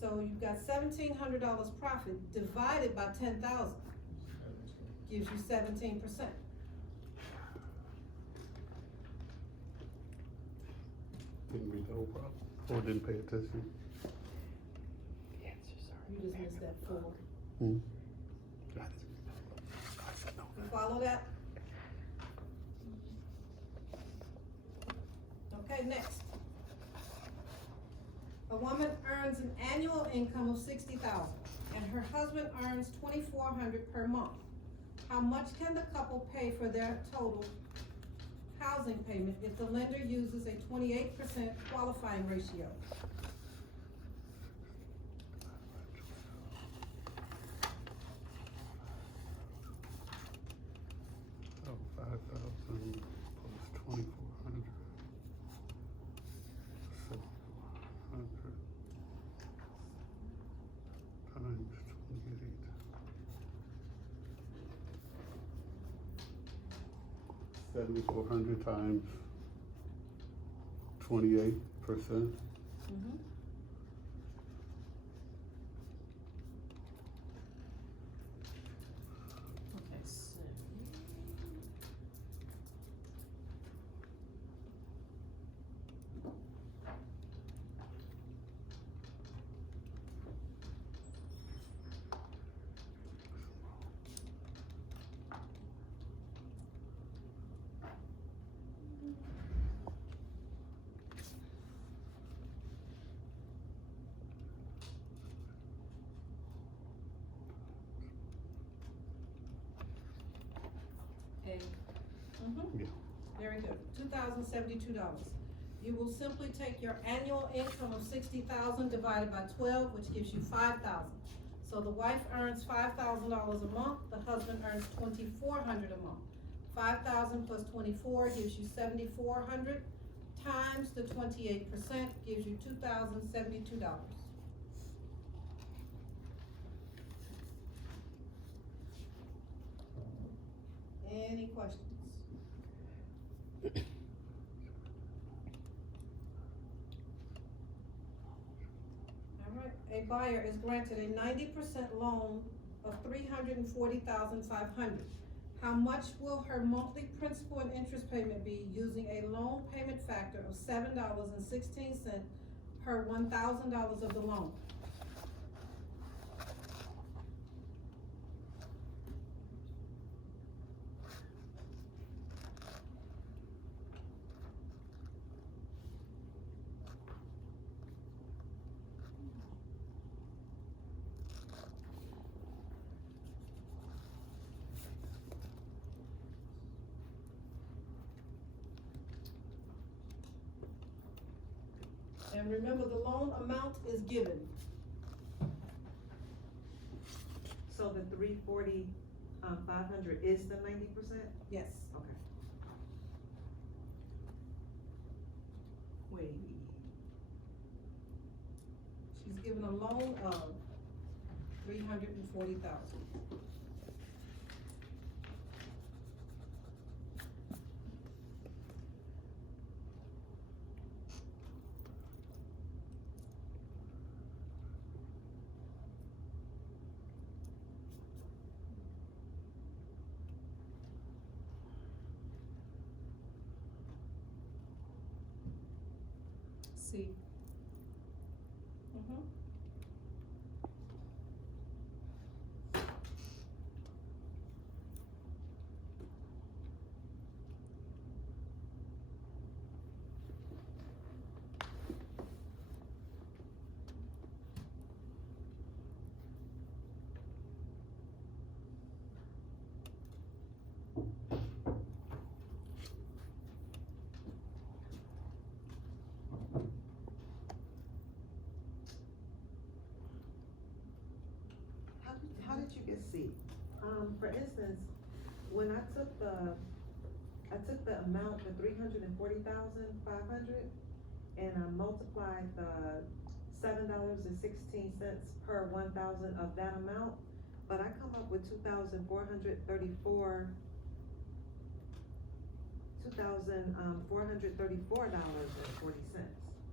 So you've got $1,700 profit divided by 10,000, gives you 17%. Didn't read the whole problem, or didn't pay attention. You just missed that 4. Hmm. You follow that? Okay, next. A woman earns an annual income of $60,000 and her husband earns $2,400 per month. How much can the couple pay for their total housing payment if the lender uses a 28% qualifying ratio? Oh, 5,000 plus 2,400. 700 times 28. 7,400 times 28%. Okay, so. Yeah. Very good, $2,072. You will simply take your annual income of $60,000 divided by 12, which gives you $5,000. So the wife earns $5,000 a month, the husband earns $2,400 a month. 5,000 plus 24 gives you 7,400, times the 28% gives you $2,072. Any questions? All right, a buyer is granted a 90% loan of $340,500. How much will her monthly principal and interest payment be using a loan payment factor of $7.16 per $1,000 of the loan? And remember, the loan amount is given. So the 340, 500 is the 90%? Yes. Okay. Wait. She's given a loan of $340,000. C. Mhm. How did you get C? For instance, when I took the amount, the 340,500, and I multiplied the $7.16 per 1,000 of that amount, but I come up with $2,434.40.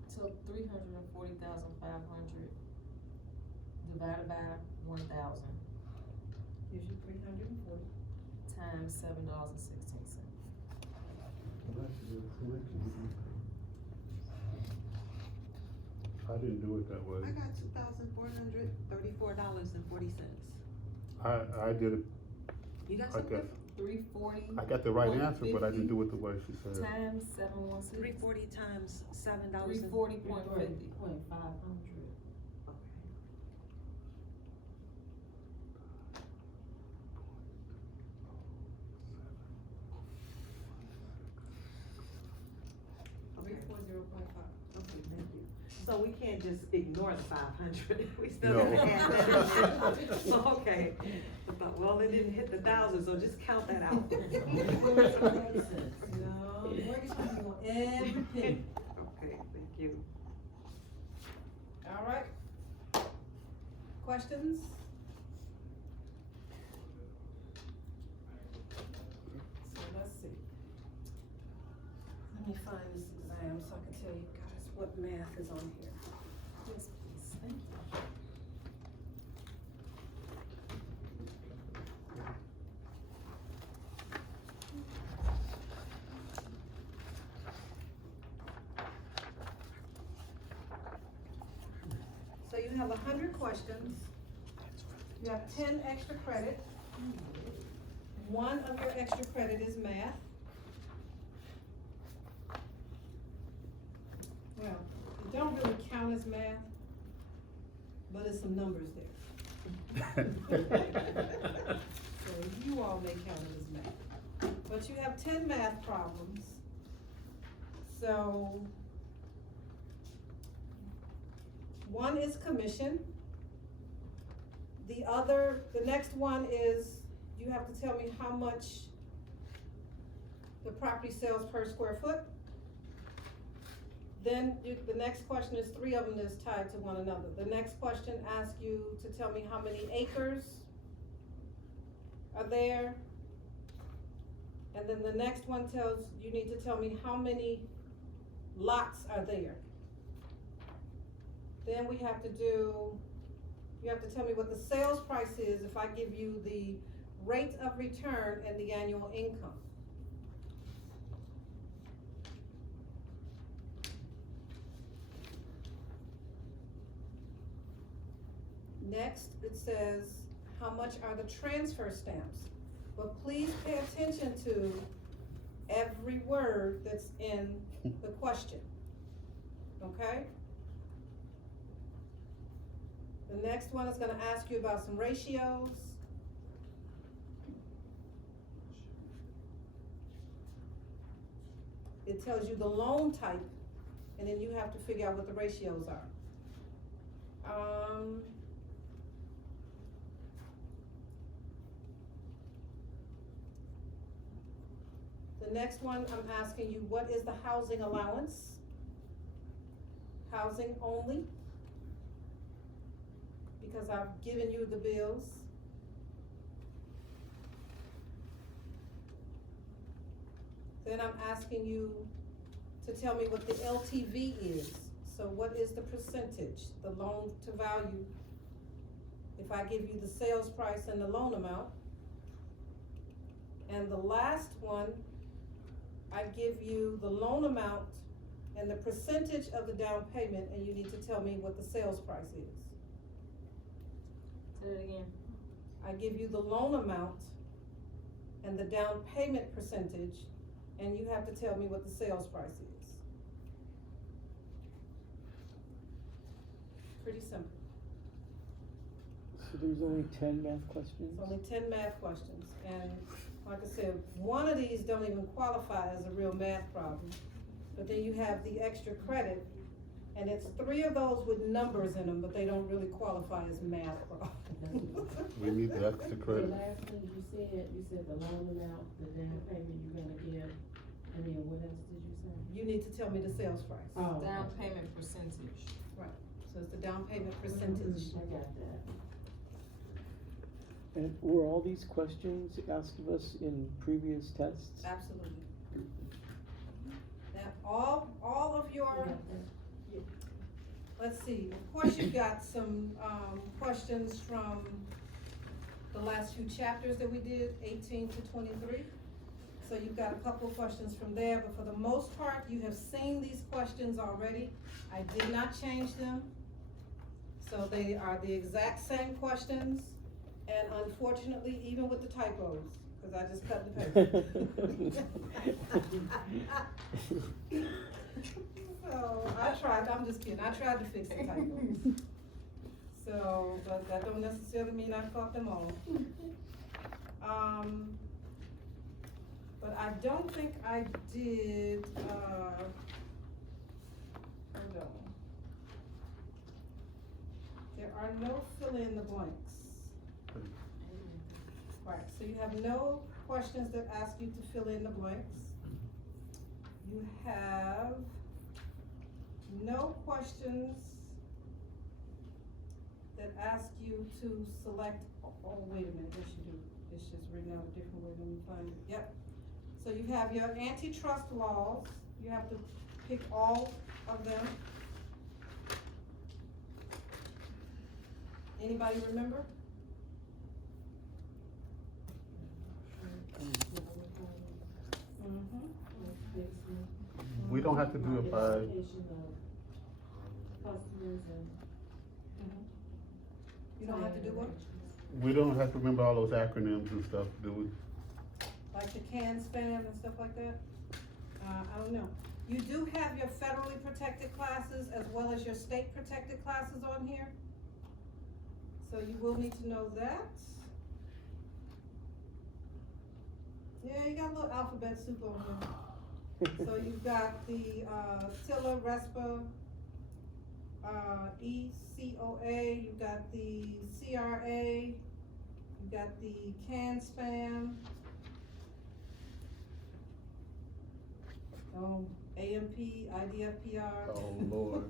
So 340,500 divided by 1,000 Gives you 340. times $7.16. I didn't do it that way. I got $2,434.40. I did it, You got I something? guess, 340. I got the right answer, but I didn't do it the way she said. Times 716. 340 times $7. 340.50. Okay. 340.5. Okay, thank you. So we can't just ignore the 500, we still No. gotta add that in there. Okay, I thought, well, it didn't hit the 1,000, so just count that out. No, mortgage company want every penny. Okay, thank you. All right. Questions? So let's see. Let me find this exam so I can tell you guys what math is on here. Yes, please. Thank you. So you have 100 questions. You have 10 extra credit. One of your extra credit is math. Well, it don't really count as math, but it's some numbers there. So you all may count it as math. But you have 10 math problems. So one is commission. The next one is, you have to tell me how much the property sells per square foot. Then the next question is 3 of them that's tied to one another. The next question asks you to tell me how many acres are there. And then the next one you need to tell me how many lots are there. Then you have to tell me what the sales price is if I give you the rate of return and the annual income. Next, it says, how much are the transfer stamps? But please pay attention to every word that's in the question, okay? The next one is gonna ask you about some ratios. It tells you the loan type and then you have to figure out what the ratios are. The next one, I'm asking you, what is the housing allowance? Housing only, because I've given you the bills. Then I'm asking you to tell me what the LTV is. So what is the percentage, the loan to value? If I give you the sales price and the loan amount. And the last one, I give you the loan amount and the percentage of the down payment, and you need to tell me what the sales price is. Say it again. I give you the loan amount and the down payment percentage, and you have to tell me what the sales price is. Pretty simple. So there's only 10 math questions? It's only 10 math questions, and like I said, one of these don't even qualify as a real math problem. But then you have the extra credit, and it's 3 of those with numbers in them, but they don't really qualify as math problems. We need the extra The credit. last thing you said the loan amount, the down payment you're gonna give, and then what else did you say? You need to tell me the sales price. Oh, Down okay. payment percentage. So it's the down payment percentage. I got that. And were all these questions asked of us in previous tests? Absolutely. Now, all of your, let's see, of course you've got some, questions from the last few chapters that we did, 18 to 23. So you've got a couple of questions from there, but for the most part, you have seen these questions already. I did not change them. So they are the exact same questions, and unfortunately, even with the typos, cause I just cut and paste. So I'm just kidding, I tried to fix the typos. So, but that don't necessarily mean I caught them all. But I don't think I did, hold on. There are no fill in the blanks. Right, so you have no questions that ask you to fill in the blanks. You have no questions that ask you to select, oh, wait a minute, yes you do. It's just written out a different way, let me find it, yep. So you have your antitrust laws, you have to pick all of them. Anybody remember? We don't have to do it by, Identification of customers and. You don't have to do what? we don't have to remember all those acronyms and stuff, do we? Like the can spam and stuff like that? I don't know. You do have your federally protected classes as well as your state protected classes on here. So you will need to know that. Yeah, you got a little alphabet soup over there. So you've got the, TILA, RESPA, ECOA, you've got the CRA, you've got the can spam. Oh, AMP, IDFPR. Oh, Lord.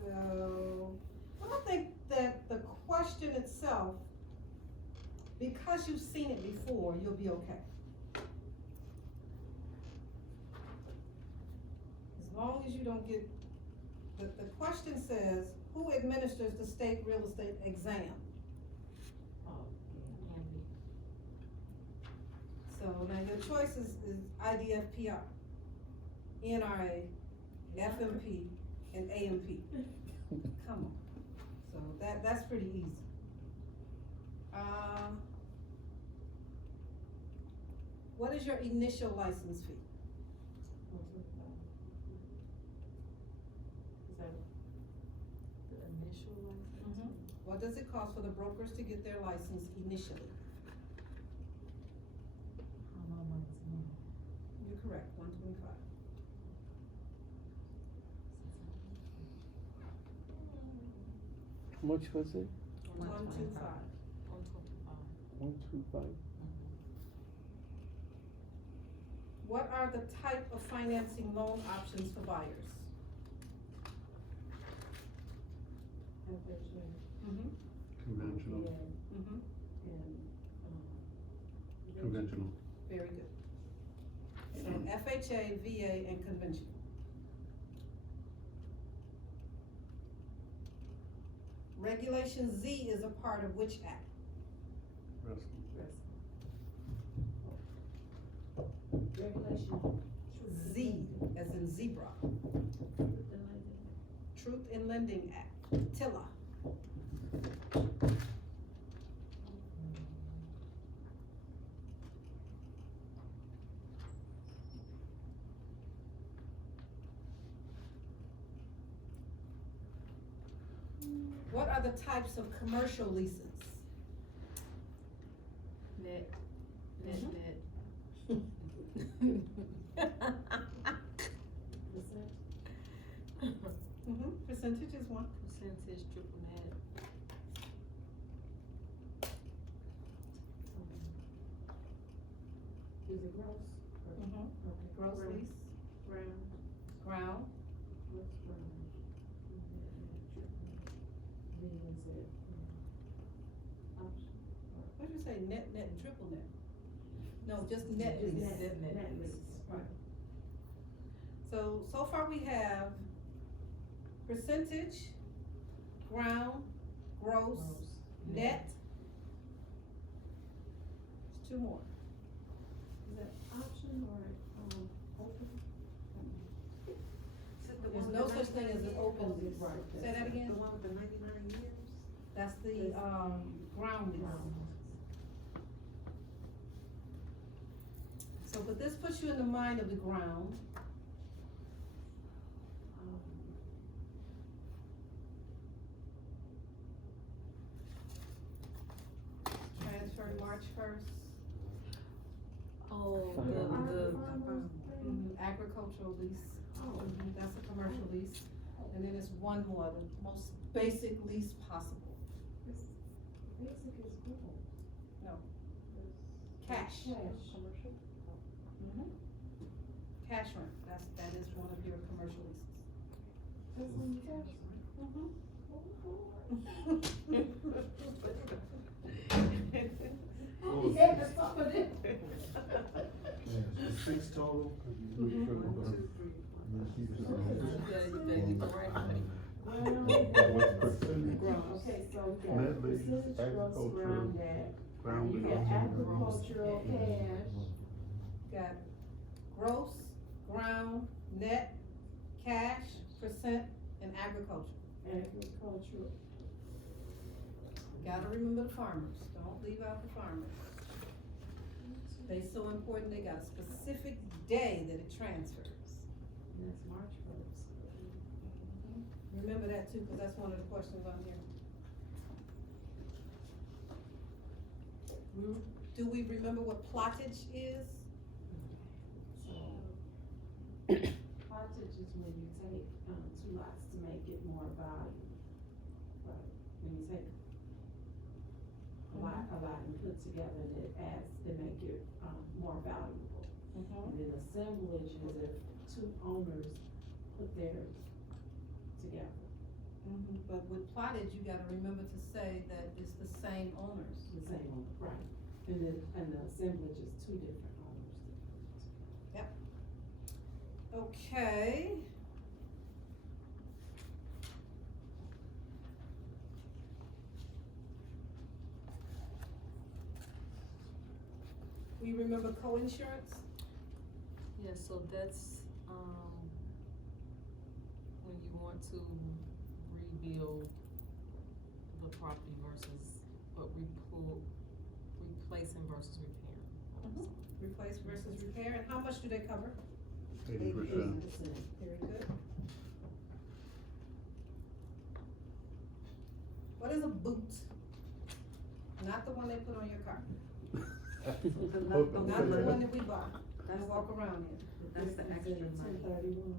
So, I think that the question itself, because you've seen it before, you'll be okay. As long as you don't get, the question says, who administers the state real estate exam? So now your choices is IDFPR, NRA, FMP, and AMP. Come on. So that's pretty easy. What is your initial license fee? Is that the initial license? What does it cost for the brokers to get their license initially? How much money is correct, 125. How much was it? 125. 125. What are the type of financing loan options for buyers? Mm-hmm, Conventional, mm-hmm, conventional. very good. So FHA, VA, and conventional. Regulation Z is a part of which act? Regulation. Z, as in zebra. Truth in Lending Act, TILA. What are the types of commercial leases? Net, Mhm. net. Percentage is one. Percentage, triple net. Is it gross? Gross Ground. lease, Ground. ground, What's ground? Lien is it? Option. what did you say, net, and triple net? No, just net lease. Net lease. Right. So far we have percentage, ground, gross, net. There's two more. Is that option or, open? There's no such thing as an open lease. Right. Say that again? The one with the 99 years? That's the, ground lease. So, but this puts you in the mind of the ground. Transfer March 1st. Oh, Fine. Agricultural lease. That's a commercial lease. And then there's one more, the most basic lease possible. Basic is cool. No. Cash. Commercial. Cash rent, that is one of your commercial leases. That's when you cash. What was Yeah, that's all it is. it's 6 total? Make sure One, about- two, three, four. make sure You about- better get the right money. What's percentage? Okay, so you Net got lease, percentage gross agricultural, ground net, ground you lease. got agricultural cash, Got gross, ground, net, cash, percent, and agriculture. agricultural, Gotta remember the farmers, don't leave out the farmers. They so important, they got a specific day that it transfers. and that's March 1st. Remember that too, cause that's one of the questions on here. Do we remember what plottage is? So, plottage is when you take, two lots to make it more valuable. Right, when you take a lot and put together and it make it, more valuable. And then assemblage is if two owners put theirs together, But with plottage, you gotta remember to say that it's the same owners. the same owner, right? And the assemblage is two different owners. Okay. We remember co-insurance? Yeah, so that's, when you want to rebuild the property versus, replacing versus repairing. Replace versus repair, and how much do they cover? 80%. Very good. What is a boot? Not the one they put on your car, Hope I'm not the saying one that. that we bought. to walk around in. That's the extra money. 1031,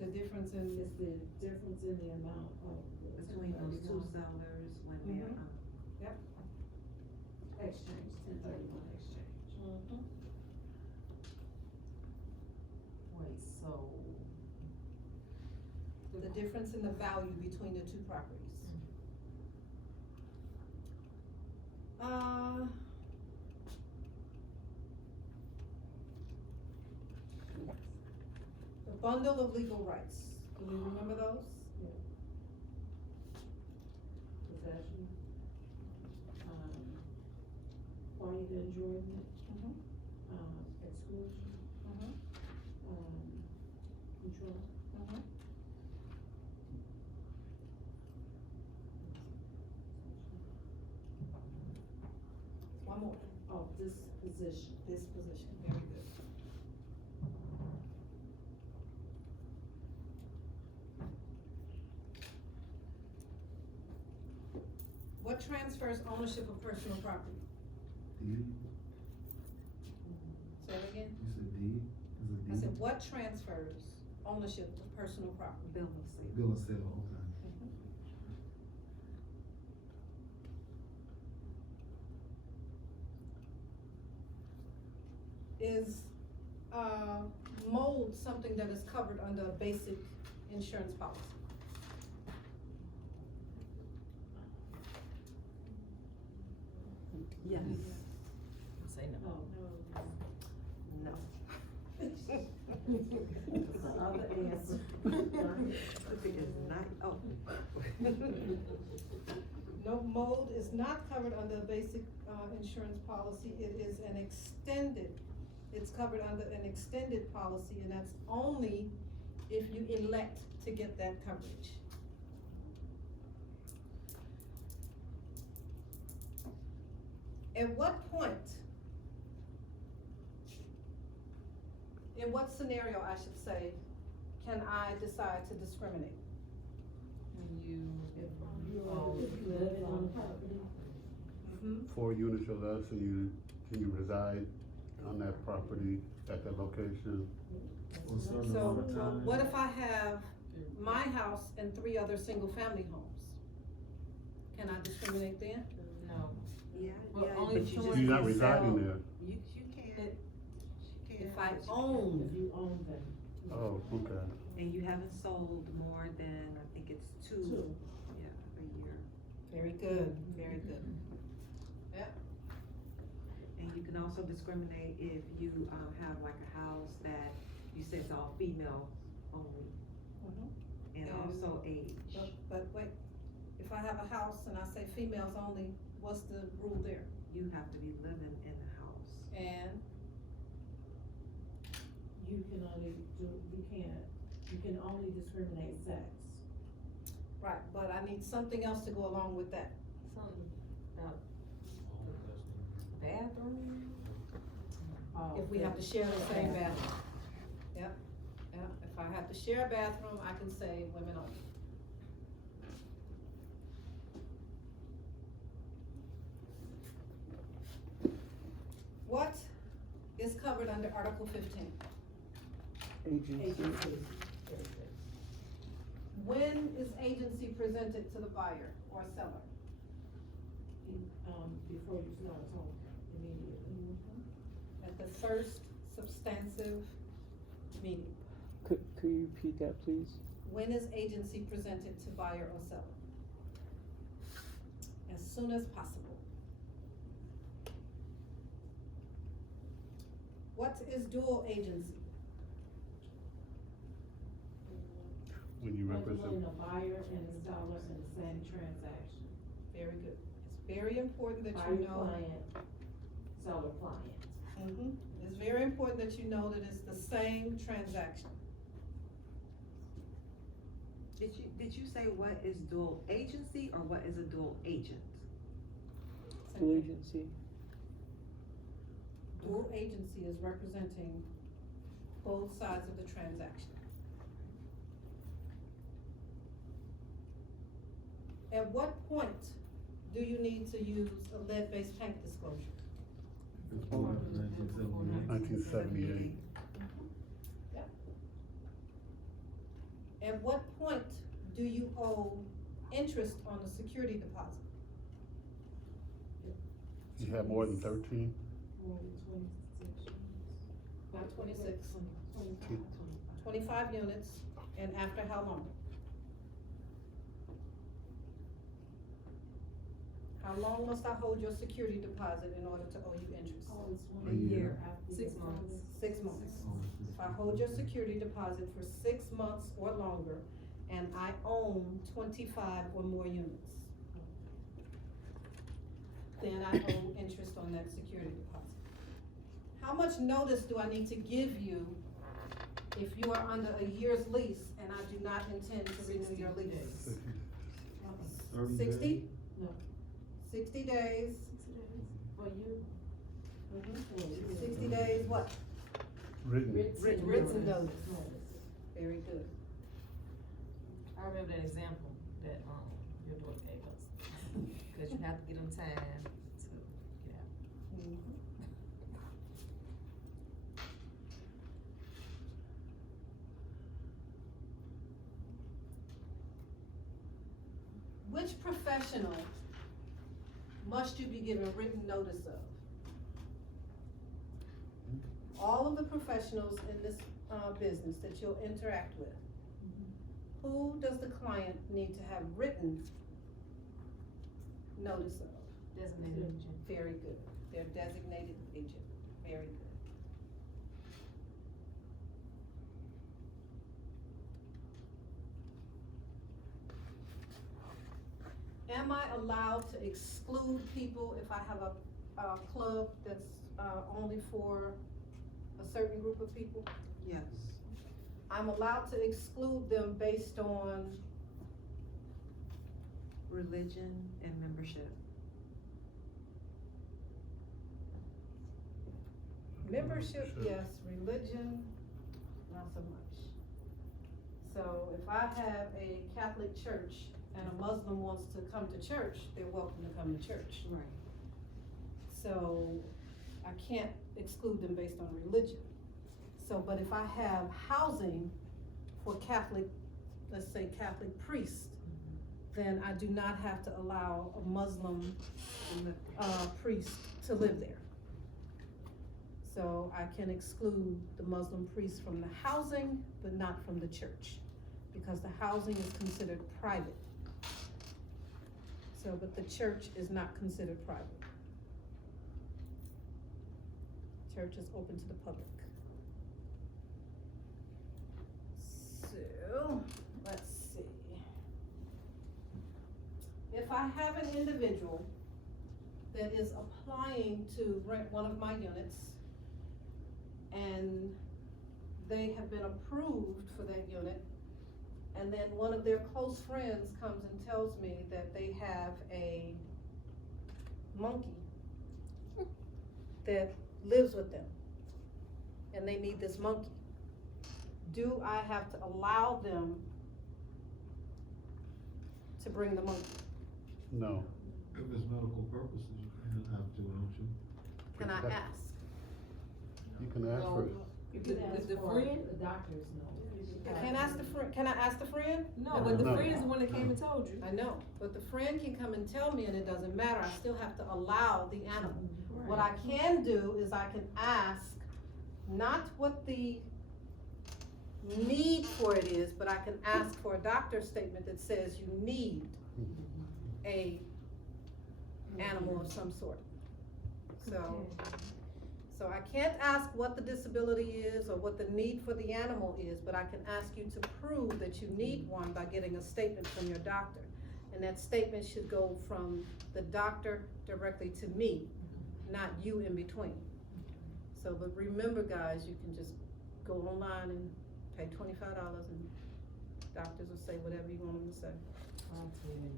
The difference in, is the difference in the amount of the Between those two 1031 sellers when they're, Mhm. exchange, 1031 exchange. Wait, so. the difference in the value between the two properties. The bundle of legal rights, do we remember those? Possession, quiet enjoyment, Mhm. exclusion, Mhm. control. Mhm. One more, Oh, disposition. disposition, very good. What transfers ownership of personal property? Deed, Say it again. you said deed, is it I deed? said, what transfers ownership of personal property? bill of sale. Bill of sale, okay. Is, mold something that is covered under a basic insurance policy? Yes. Say no. No. No. The other answer. I think it's not, oh. No, mold is not covered under a basic, insurance policy, it is an extended, it's covered under an extended policy, and that's only if you elect to get that coverage. At what point, in what scenario, I should say, can I decide to discriminate? If you live on property. Mm-hmm. 4 units or less, and can you reside on that property at that location? For a certain So, amount of time. what if I have my house and 3 other single-family homes? Can I discriminate then? No. Yeah, Well, yeah, only but you if just You're not can't residing sell. there. You can't. If I If own, you own them. Oh, okay. And you haven't sold more than, I think it's two, Two. yeah, a year. very good, very good. And you can also discriminate if you, have like a house that you say it's all female only, Mhm. and And- also age. But wait, if I have a house and I say females only, what's the rule there? You have to be living in the house. And, You can only you can only discriminate sex. right, but I need something else to go along with that. Something about bathroom? If we have to share the same bathroom. Yep, yep, if I have to share a bathroom, I can say women only. What is covered under Article 15? Agency, Agency. When is agency presented to the buyer or seller? Before you start talking, immediately. At the first substantive meeting. could you repeat that, please? When is agency presented to buyer or seller? As soon as possible. What is dual agency? When you represent, When the buyer and the seller in the same transaction. Very good. It's very important that Buyer you know. client, seller client. Mhm. It's very important that you know that it's the same transaction. Did you say what is dual agency or what is a dual agent? Dual agency, Dual agency is representing both sides of the transaction. At what point do you need to use a lead-based tank disclosure? It's part of 1978. 1978. At what point do you owe interest on the security deposit? You have more than 13? Not 26. 25 units, and after how long? How long must I hold your security deposit in order to owe you interest? A year. 6 months. 6 months. If I hold your security deposit for 6 months or longer, and I own 25 or more units, then I owe interest on that security deposit. How much notice do I need to give you if you are under a year's lease and I do not intend to renew your lease? 30 60? days? No. 60 days. For you. 60 days, what? Written. Written notice. Very good. I remember that example that, your daughter gave us, cause you have to get them time to get out. Which professional must you be given written notice of? All of the professionals in this, business that you'll interact with. Who does the client need to have written notice of? Designated agent. Very good. Their designated agent. Very good. Am I allowed to exclude people if I have a club that's, only for a certain group of people? Yes. I'm allowed to exclude them based on, Religion and membership. membership, yes, religion, not so much. So if I have a Catholic church and a Muslim wants to come to church, they're welcome to come to church. Right. So I can't exclude them based on religion. So, but if I have housing for Catholic, let's say Catholic priests, then I do not have to allow a Muslim, priest to live there. So I can exclude the Muslim priests from the housing, but not from the church, because the housing is considered private. So, but the church is not considered private. Church is open to the public. So, let's see. If I have an individual that is applying to rent one of my units, and they have been approved for that unit, and then one of their close friends comes and tells me that they have a monkey that lives with them, and they need this monkey, do I have to allow them to bring the monkey? No. If it's medical purposes, you can have to, don't you? Can I ask? You can ask for it. The friend? The doctors know. I can't ask the friend, can I ask the friend? No, but the No. friend's the one that came and told you. I know, but the friend can come and tell me and it doesn't matter, I still have to allow the animal. What I can do is I can ask, not what the need for it is, but I can ask for a doctor's statement that says you need a animal of some sort. So I can't ask what the disability is or what the need for the animal is, but I can ask you to prove that you need one by getting a statement from your doctor. And that statement should go from the doctor directly to me, not you in between. So, but remember guys, you can just go online and pay $25 and doctors will say whatever you want them to say. I'll tell you,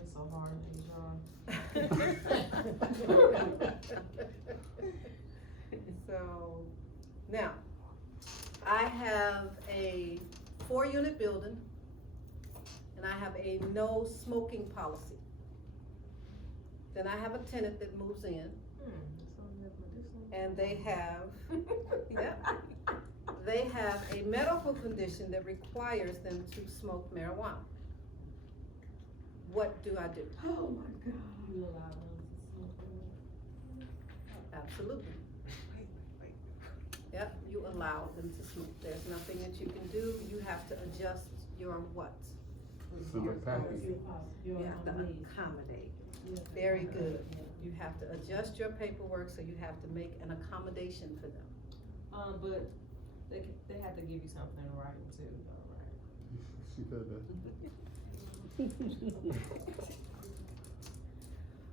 it's so hard So, now, I have a 4-unit building and I have a no smoking policy. Then I have a tenant that moves in. So medicinal and they have, yeah, they have a medical condition that requires them to smoke marijuana. What do I do? Oh my God. You allow them to smoke. Absolutely. Yep, you allow them to smoke. There's nothing that you can do. You have to adjust your what? So the package. You have to accommodate. Very good. You have to adjust your paperwork, so you have to make an accommodation for them. But they have to give you something in writing too, though, right? She said that.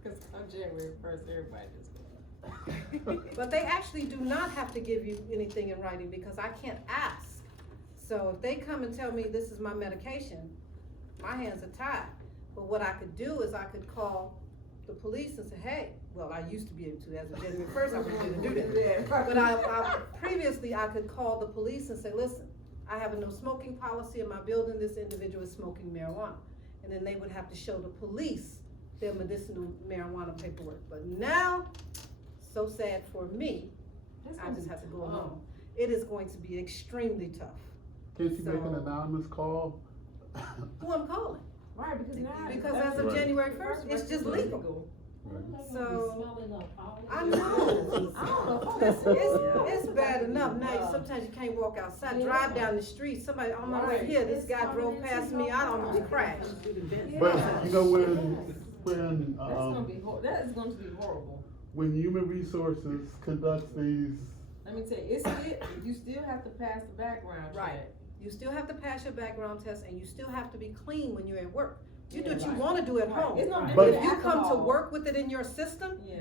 Cause on January 1st, everybody just. But they actually do not have to give you anything in writing because I can't ask. So if they come and tell me this is my medication, my hands are tied. But what I could do is I could call the police and say, hey, well, I used to be able to, as of January 1st, I was able to do that. But previously I could call the police and say, listen, I have a no smoking policy in my building, this individual is smoking marijuana. And then they would have to show the police their medicinal marijuana paperwork. But now, so sad for me, I just have to go along. It is going to be extremely tough. Can't you make an So- anonymous call? Who I'm calling? Right, because now. Because as of Right. January 1st, it's just legal. So, I I know. don't know. Listen, it's bad enough now, sometimes you can't walk outside, drive down the street, somebody on my way here, this guy drove past me, I almost crashed. But you know, when, That's gonna be that is going to be horrible. when Human Resources conducts these, Let me tell you, you still have to pass the background check. Right. You still have to pass your background test, and you still have to be clean when you're at work. You do what you wanna do at home. It's no But different if than you come to alcohol. work with it in your system, Yeah.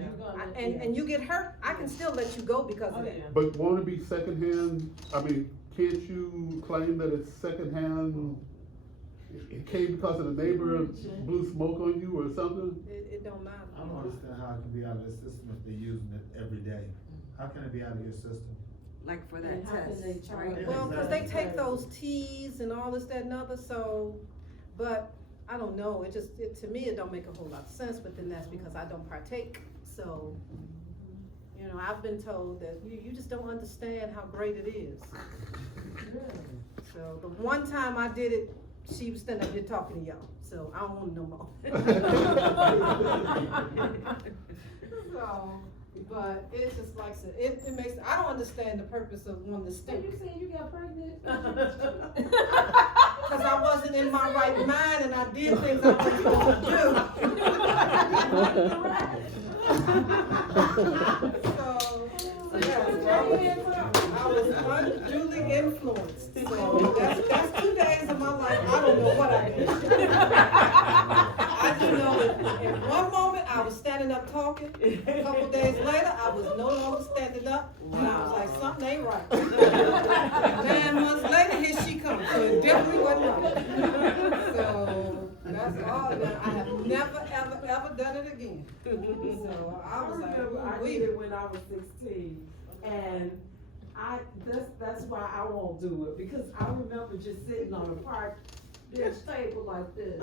and you get hurt, I can still let you go because Oh, of that. yeah. but won't it be secondhand? I mean, can't you claim that it's secondhand? It came because of the neighbor blew smoke on you or something? It don't matter. I don't understand how it can be out of the system if they're using it every day. How can it be out of your system? Like for that And how can test, they charge? right? Well, cause they take those T's and all this, that, and other, so, but, I don't know, to me, it don't make a whole lot of sense, but then that's because I don't partake, so, you know, I've been told that you just don't understand how great it is. So, the one time I did it, she was standing up here talking to y'all, so I don't want no more. So, but it's just like, it makes, I don't understand the purpose of wanting to stay. You saying you got pregnant? Cause I wasn't in my right mind and I did things I wasn't supposed to do. So, yeah, I was unduly influenced. So that's 2 days of my life, I don't know what I did. I just know that in one moment, I was standing up talking, a couple days later, I was no longer standing up, and I was like, something ain't right. 9 months later, here she comes, so it definitely wasn't right. So, that's all, I have never, ever done it again. So, I was like, remember I "Ooh-wee." did it when I was 16, and that's why I won't do it, because I remember just sitting on a park bench table like this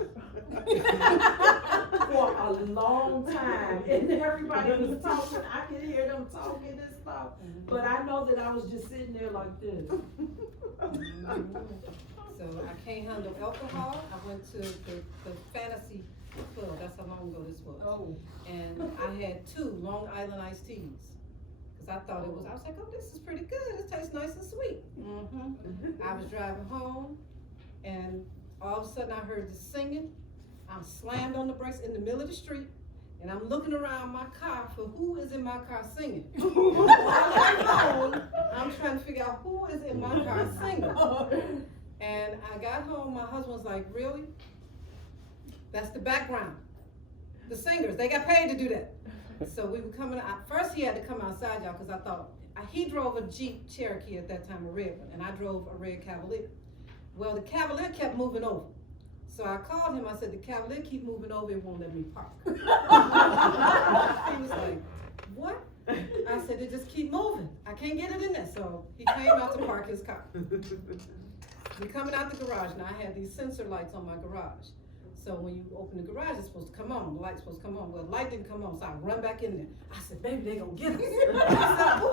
for a long time, and everybody was talking, I could hear them talking and stuff, but I know that I was just sitting there like this. So I can't handle alcohol. I went to the fantasy club, that's how long ago this was. Oh. And I had 2 Long Island iced teas. Cause I thought I was like, oh, this is pretty good, it tastes nice and sweet. I was driving home, and all of a sudden I heard the singing. I'm slammed on the brakes in the middle of the street, and I'm looking around my car for who is in my car singing. I'm trying to figure out who is in my car singing. And I got home, my husband was like, really? That's the background. The singers, they got paid to do that. So we were coming out, first he had to come outside, y'all, cause I thought, he drove a Jeep Cherokee at that time, a red one, and I drove a red Cavalier. Well, the Cavalier kept moving over. So I called him, I said, the Cavalier keep moving over, it won't let me park. He was like, what? I said, it just keep moving, I can't get it in there. So he came out to park his car. We coming out the garage, now I had these sensor lights on my garage. So when you open the garage, it's supposed to come on, the light's supposed to come on. Well, the light didn't come on, so I run back in there. I said, baby, they gonna get us. I said, who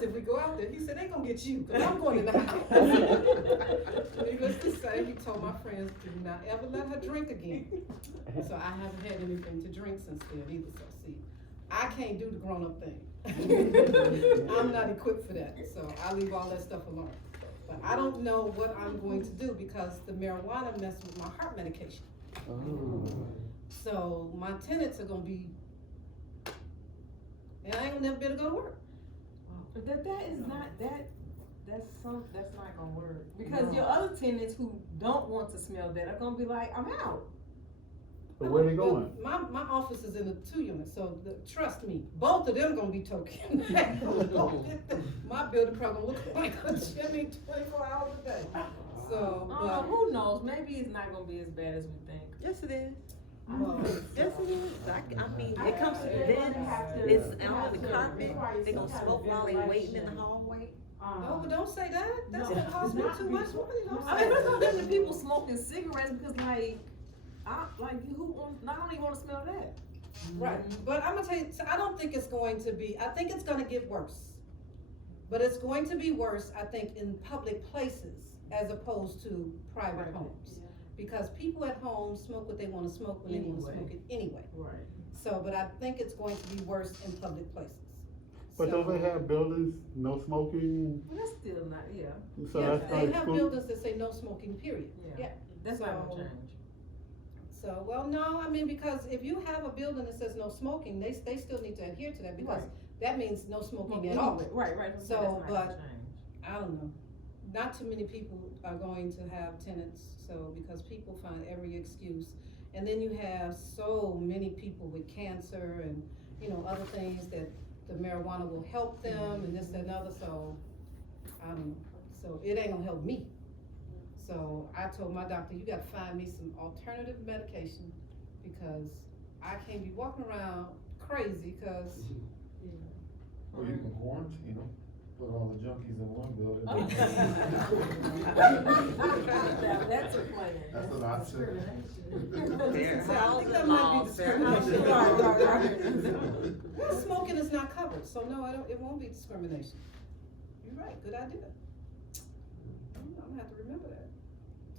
us if we go out there. He said, they gonna get you, cause I'm going in the house. Needless to say, he told my friends, do not ever let her drink again. So I haven't had anything to drink since then either, so see, I can't do the grown-up thing. I'm not equipped for that, so I leave all that stuff alone. But I don't know what I'm going to do because the marijuana messed with my heart medication. Oh. So my tenants are gonna be, and I ain't gonna never be able to go to work. But that is not, that's not gonna work. Because your other tenants who don't want to smell that are gonna be like, I'm out. So where they going? My office is in a 2-unit, so trust me, both of them gonna be token. My building probably look like a chimney 24 hours a day. So, but. Who knows, maybe it's not gonna be as bad as we think. Yes, it is. Well, Yes, it is. I mean, it comes to then, it's on the carpet, they gonna smoke while they waiting in the hallway. No, but don't say that, that's gonna cost me too much money, don't I say mean, there's that. no different people smoking cigarettes because I don't even wanna smell that. Right, but I'm gonna tell you, so I don't think it's going to be, I think it's gonna get worse. But it's going to be worse, I think, in public places as opposed to private homes. Because people at home smoke what they wanna smoke when they wanna smoke it anyway. Right. So, but I think it's going to be worse in public places. But So- don't they have buildings, no smoking? Well, that's still not, yeah, So Yeah, that's they like have school. buildings that say no smoking, period. yeah, Yeah. that's not So- gonna change. So, well, no, I mean, because if you have a building that says no smoking, they still need to adhere to that because Right. that means no smoking at all. Right, So, that's not gonna but- change. I don't know. Not too many people are going to have tenants, so, because people find every excuse. And then you have so many people with cancer and, other things that the marijuana will help them and this, that, and other, so, I don't know. So it ain't gonna help me. So I told my doctor, you gotta find me some alternative medication because I can't be walking around crazy, cause Well, you can quarantine them, put all the junkies in one building. Now, that's a plan. That's an option. So I think that might be discrimination. Right. Well, smoking is not covered, so no, it won't be discrimination. You're right, good idea. I'm gonna have to remember that.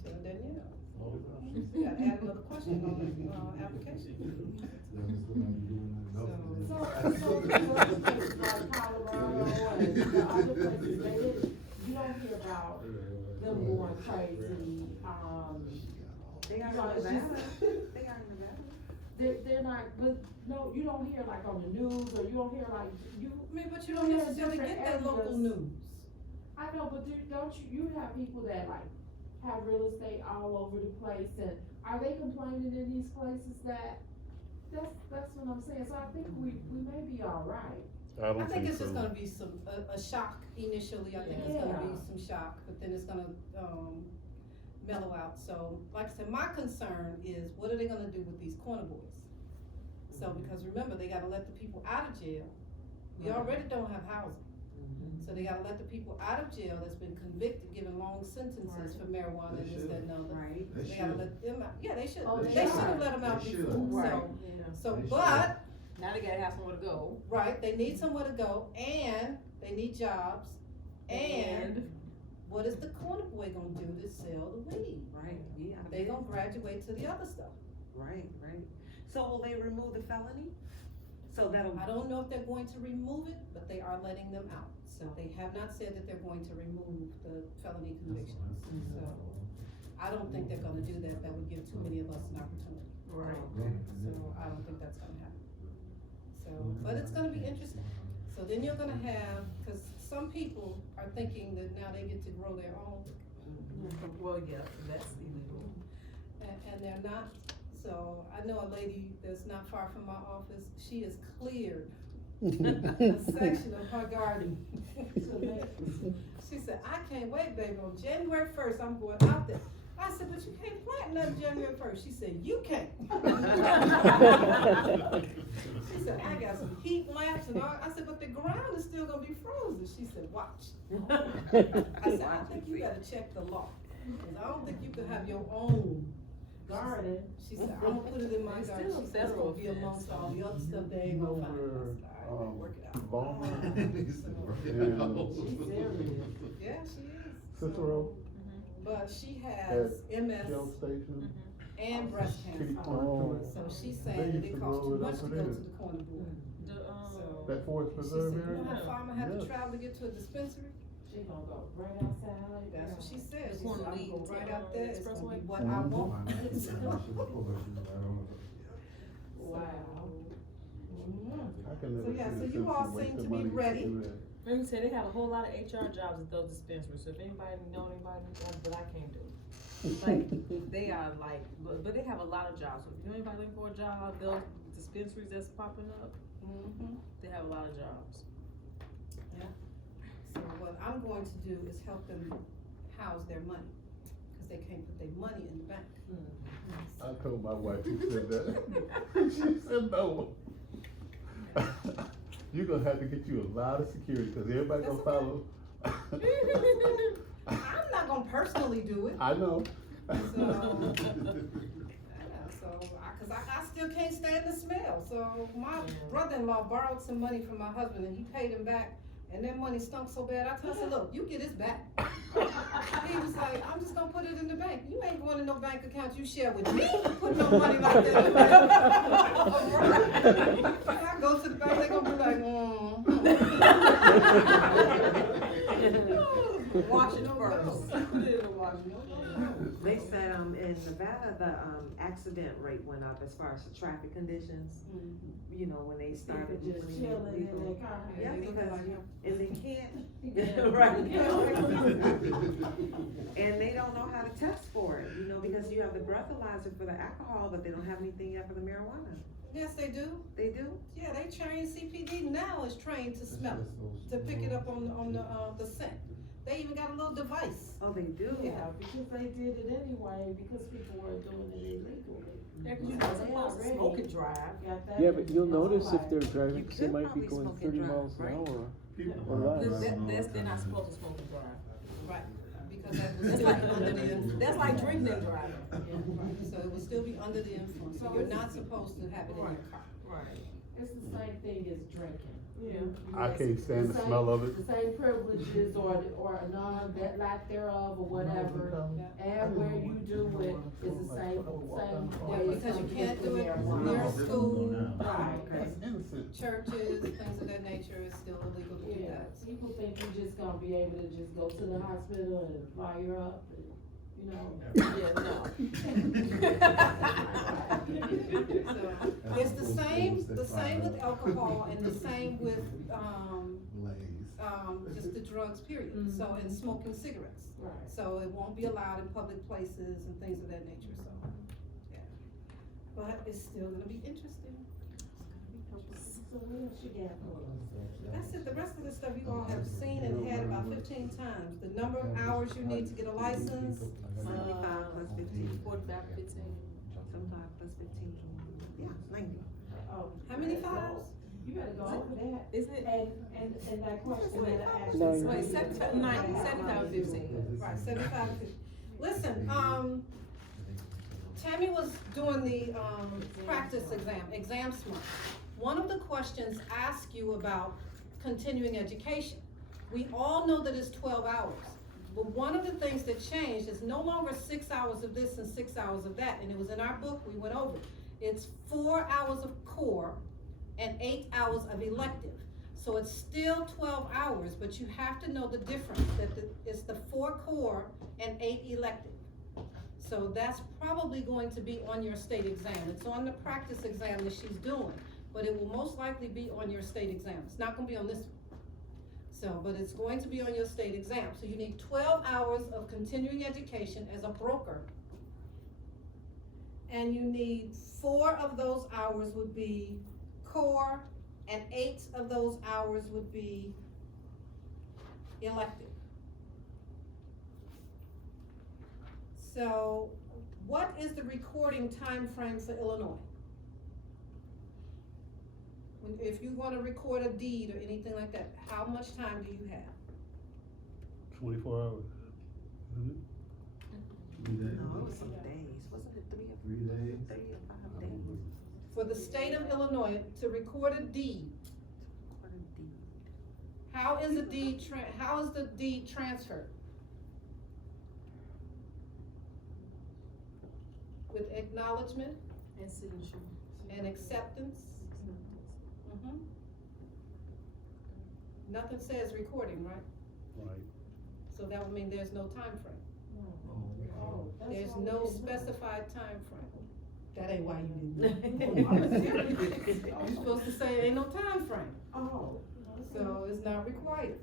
Tell Danielle. Gotta add another question on the application. So places like Colorado and the other places, you don't hear about them going crazy, They are in You know, it's Nevada. just- They are in Nevada. they're not, but no, you don't hear like on the news, or you don't hear like, I mean, but you don't necessarily get that local news. I know, but don't you have people that like have real estate all over the place, and are they complaining in these places that's what I'm saying, so I think we may be all right. I don't I think it's so. just gonna be a shock initially, I think it's gonna be some shock, but then it's gonna, mellow out. So, like I said, my concern is what are they gonna do with these corner boys? So, because remember, they gotta let the people out of jail, we already don't have housing. So they gotta let the people out of jail that's been convicted, given long sentences for marijuana and this, that, and other. Right. They gotta let them out, yeah, they should, Oh, they they should have should. let them out They before, should. Right. so, They but, Now they gotta have somewhere to go. right, they need somewhere to go, and they need jobs, and what is the corner boy gonna do to sell the weed? Right, yeah. They gonna graduate to the other stuff. Right. So will they remove the felony? So that'll. I don't know if they're going to remove it, but they are letting them out. So they have not said that they're going to remove the felony convictions. So I don't think they're gonna do that. That would give too many of us an opportunity. Right. So I don't think that's gonna happen. So, but it's gonna be interesting. So then you're gonna have, cause some people are thinking that now they get to grow their own, Well, yeah, that's illegal. and they're not. So I know a lady that's not far from my office, she has cleared a section of her garden. She said, I can't wait, baby, on January 1st, I'm going out there. I said, but you can't plant nothing January 1st. She said, you can't. She said, I got some heat lamps and all. I said, but the ground is still gonna be frozen. She said, watch. I said, I think you gotta check the law. 'Cause I don't think you can have your own garden. She said, I'm gonna put it in my It's garden, still she said it's gonna federal be offense, amongst so- all the other stuff they ain't gonna find. I said, all right, work it out. Bowman, She's serious. Yeah, she is. Cicero, But she has MS Shell Station, and breast kitty cancer. corner to it. So she's They saying that used it to costs roll too it much up to and go in. to the corner board. The, So- That Forest She said, Preserve you area? know how far I'ma have to Yes. travel to get to a dispensary? She gonna go right outside. That's what she said. The She corner said, I'm lead gonna go to, right out there, it's gonna be Expressway? what I want. Wow. I can never So, yeah, see so the you all sense of seem to wasting be money ready. do that. Let me say, they have a whole lot of HR jobs at those dispensaries, so if anybody know anybody, but I can't do. Like, they are like, but they have a lot of jobs, so if you know anybody looking for a job, those dispensaries that's popping up, they have a lot of jobs. So what I'm going to do is help them house their money, cause they can't put their money in the bank. I told my wife, you said that. She said no. You're gonna have to get you a lot of security, cause everybody gonna That's follow. I'm not gonna personally do it. I know. Cause I still can't stand the smell, so my brother-in-law borrowed some money from my husband and he paid him back, and that money stunk so bad, I told him, look, you get this back. He was like, I'm just gonna put it in the bank, you ain't going to no bank account you share with me, put no money like that in the bank. When I go to the bank, they gonna be like, wash it first. Put it in the wash. They said, in Nevada, the, accident rate went up as far as the traffic conditions. You know, when they started People just putting in chilling in legal. their car. Yeah, because, and they can't, Yeah. right, and they don't know how to test for it, you know, because you have the breathalyzer for the alcohol, but they don't have anything yet for the marijuana. Yes, they do. They do? Yeah, they train, CPD now is trained to smell it, to pick it up on the scent. They even got a little device. Oh, they do? Yeah, because they did it anyway, because people were doing it illegally. Yeah, cause you're not supposed to smoke and drive. Got that Yeah, but you'll in notice if life. they're driving, You 'cause they could might be probably going smoke and 30 drive, miles an right? hour. People Or are less. driving all They're the not time. supposed to smoke and drive. Right. Because that would That's still like, be under the influence. that's like drinking and driving. So it would still be under the influence, so you're not supposed to have it in your car. Right. It's the same thing as drinking. Yeah. I can't stand the smell of it. The same privileges or none, that lack thereof or whatever, and where you do it is the same way. Yeah, it's because you gonna can't be do it marijuana. near school, Right. That's innocent. churches, things of that nature, it's still illegal to do Yeah, that. people think you're just gonna be able to just go to the hospital and fire up, and, you know. Yeah, no. So, it's the same with alcohol and the same with, just the drugs, period. So, and smoking cigarettes. Right. So it won't be allowed in public places and things of that nature, so, yeah. But it's still gonna be interesting. So what else you got for us? That's it, the rest of the stuff you all have seen and had about 15 times. The number of hours you need to get a license, 75 plus 15, 45, 15. 75 plus 15, yeah, 90. Oh, how many you better go- fives? You better go over that, Isn't it? and that question that I asked. Nine. you. Wait, 75, 15. Right, 75 to 50. Listen, Tammy was doing the, practice exam smart. One of the questions asked you about continuing education. We all know that it's 12 hours, but one of the things that changed is no longer 6 hours of this and 6 hours of that, and it was in our book, we went over it. It's 4 hours of core and 8 hours of elective. So it's still 12 hours, but you have to know the difference, that it's the 4 core and 8 elective. So that's probably going to be on your state exam. It's on the practice exam that she's doing, but it will most likely be on your state exam. It's not gonna be on this one. So, but it's going to be on your state exam. So you need 12 hours of continuing education as a broker. And you need 4 of those hours would be core, and 8 of those hours would be elective. So, what is the recording time frame for Illinois? If you wanna record a deed or anything like that, how much time do you have? 24 hours. Isn't it? No, it was some days, wasn't it 3 days. 3 or 5 days. For the state of Illinois to record a deed, how is the deed transferred? With acknowledgement And signature. and acceptance? Mhm. Nothing says recording, right? Right. So that would mean there's no time frame. Oh, There's no specified time frame. That ain't why you Oh, didn't. I'm serious. You're supposed to say ain't no time frame, Oh. so it's not required.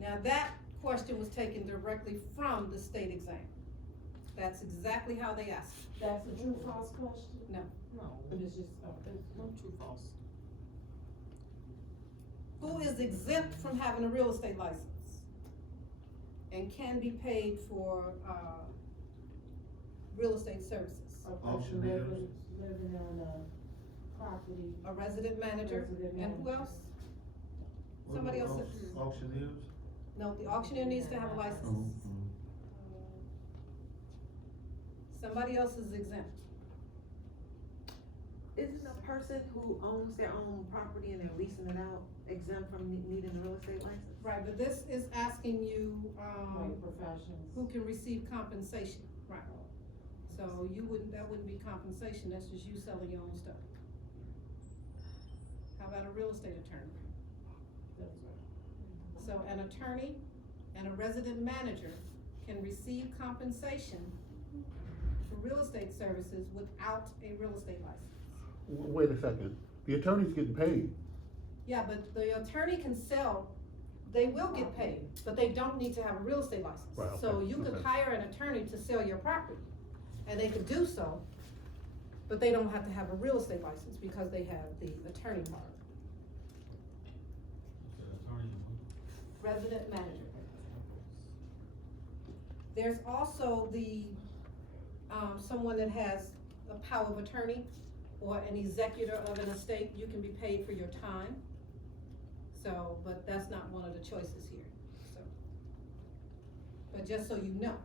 Now, that question was taken directly from the state exam. That's exactly how they asked it. That's a true false question? No. No, it's just, There's no true false. Who is exempt from having a real estate license? And can be paid for, real estate services? a person Auctioneers. living on a property. A resident manager, and who else? Somebody else said- Auctioneers? No, the auctioneer needs to have a license. Somebody else is exempt. Isn't a person who owns their own property and they're leasing it out exempt from needing a real estate license? Right, but this is asking you, Like professions. who can receive compensation, right? So that wouldn't be compensation, that's just you selling your own stuff. How about a real estate attorney? That's right. So an attorney and a resident manager can receive compensation for real estate services without a real estate license. Wait a second, the attorney's getting paid. Yeah, but the attorney can sell, they will get paid, but they don't need to have a real estate license. Right, okay, So you could okay. hire an attorney to sell your property, and they could do so, but they don't have to have a real estate license because they have the attorney part. Resident manager. There's also someone that has a power of attorney or an executor of an estate, you can be paid for your time. So, but that's not one of the choices here, so. But just so you know.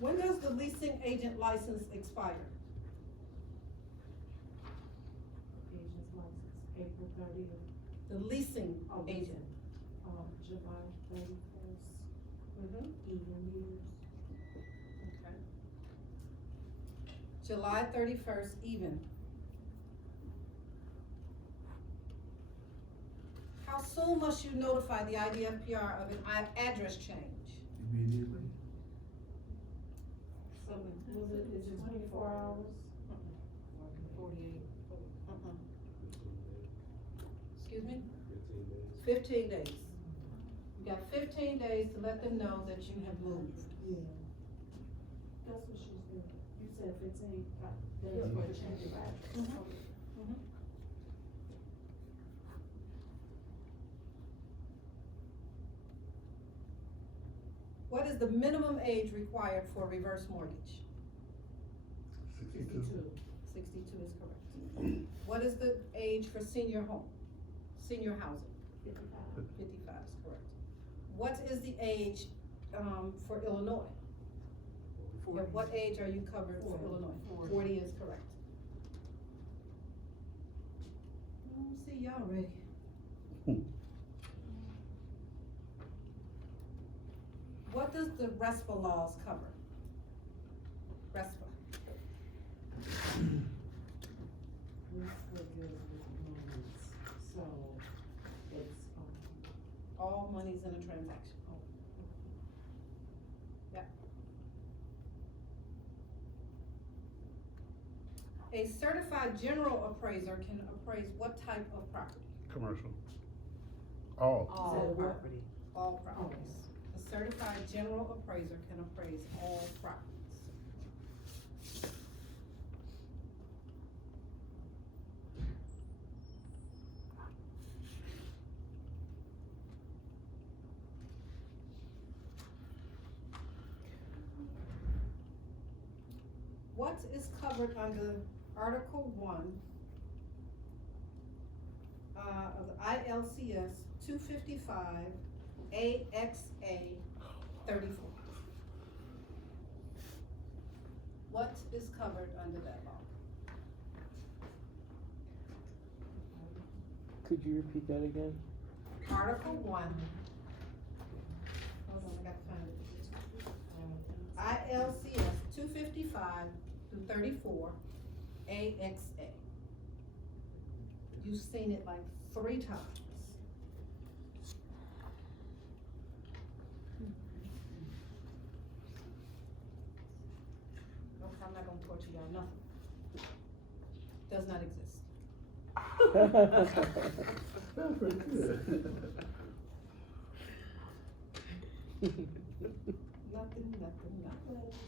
When does the leasing agent license expire? Agent's license, April 30th, The leasing Oh, agent. July 31st, Mhm. even years. Okay. July 31st even. How soon must you notify the IDFPR of an address change? Immediately. So, is it 24 hours? 48. Excuse me? 15 days. 15 days. You got 15 days to let them know that you have moved. Yeah. That's what she's doing. You said 15 days for a change of address. Mhm. What is the minimum age required for a reverse mortgage? 62. 62 is correct. What is the age for senior housing? 55. 55 is correct. What is the age, for Illinois? At what age are you covered for 40. Illinois? 40 is correct. See, y'all ready. What does the RESPA laws cover? RESPA. This will deal with loans, so it's, All monies in a transaction. Yep. A certified general appraiser can appraise what type of property? Commercial. All. All property. All properties. A certified general appraiser can appraise all properties. What is covered under Article 1, of the ILCS 255 AXA 34. What is covered under that law? Could you repeat that again? Article 1. Hold on, I gotta find it. ILCS 255 through 34 AXA. You've seen it like 3 times. Nope, I'm not gonna torture y'all, nothing. Does not exist. That's pretty good. Nothing.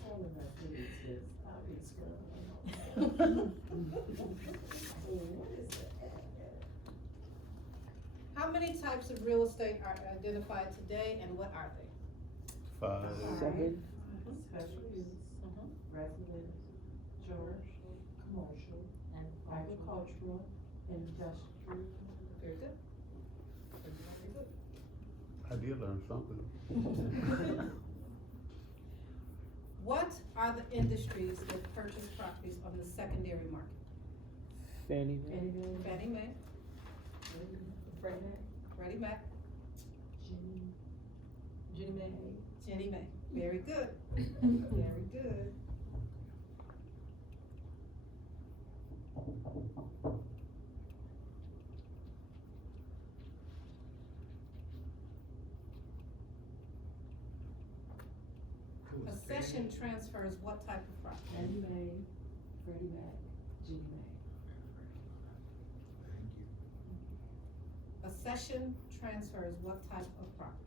All of us need to, I'll be scrolling. What is that? How many types of real estate are identified today and what are they? 5. 7. Special use, residential, commercial, and agricultural, industrial. Very good. Very good. I did learn something. What are the industries that purchase properties on the secondary market? Fannie Mae. Fannie Mae, Freddie Mac, Ginnie Mae. Very good. Very good. Accession transfers what type of property? Fannie Mae, Freddie Mac, Ginnie Mae. Accession transfers what type of property?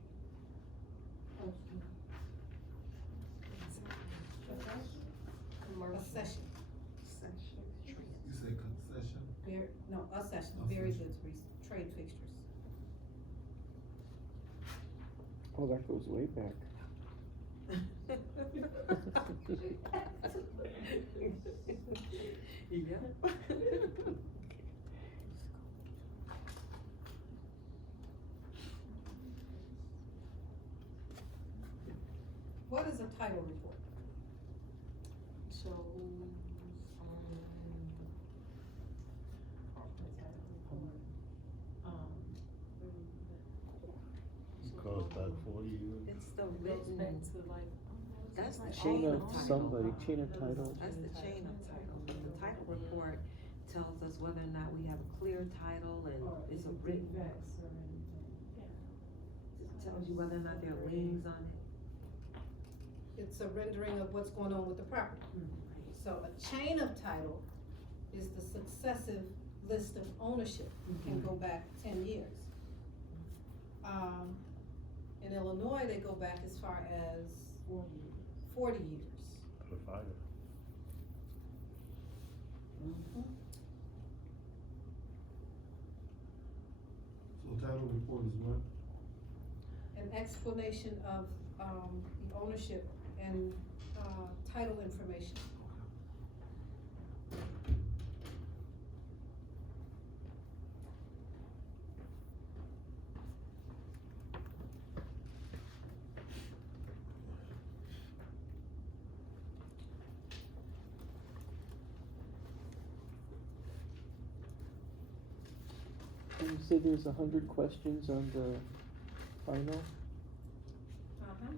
Accession. You say concession? Accession, very good, Teresa. Trade fixtures. Oh, that goes way back. What is a title report? Goes back 40 years. It's the Goes written, back to like. that's the Chain chain of of title. somebody, chain of title. That's the chain of title. The title report tells us whether or not we have a clear title and it's a written. Defects or anything. It tells you whether or not there are liens on it. It's a rendering of what's going on with the property. So a chain of title is the successive list of ownership, can go back 10 years. In Illinois, they go back as far as 40 years. For fire. So title report is what? An explanation of, the ownership and, title information. And you said there's 100 questions on the final? Uh-huh.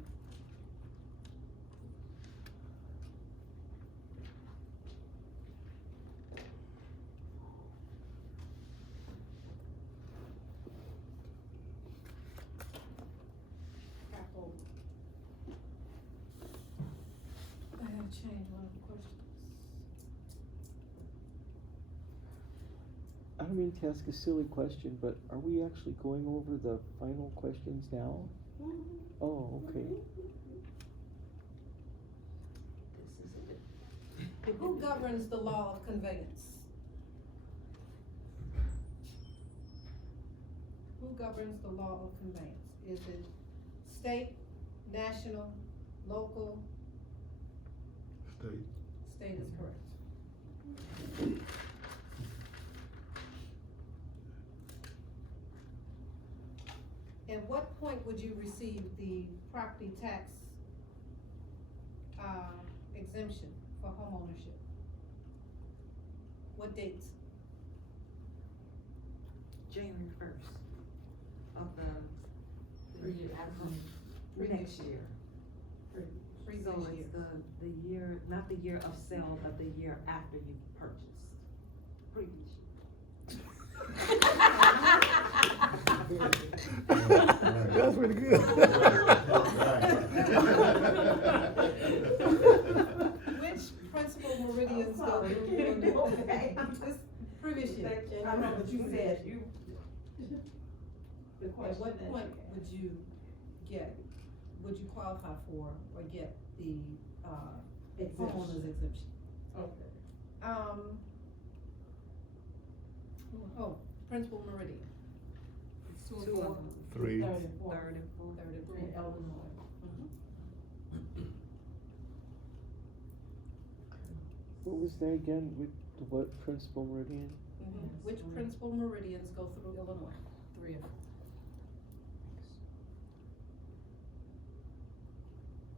Apple. I gotta change one of the questions. I don't mean to ask a silly question, but are we actually going over the final questions now? Oh, okay. This is it. Who governs the law of conveyance? Who governs the law of conveyance? Is it state, national, local? State. State is correct. At what point would you receive the property tax, exemption for homeownership? What dates? January 1st of the next year. Previous So year. it's the year, not the year of sale, but the year after you purchased. Previous That's pretty good. Which principal meridians go through? Okay. This previous year. I know what you said, you. The At question what that point you would you qualify for or get the, Exemption. homeowner's exemption? Okay. Oh, principal meridian. Two and Two four. of them. Three. Third and fourth. Third and fourth. Third and In fourth. Illinois. What was that again, what principal meridian? Which principal meridians go through Illinois? Three and four.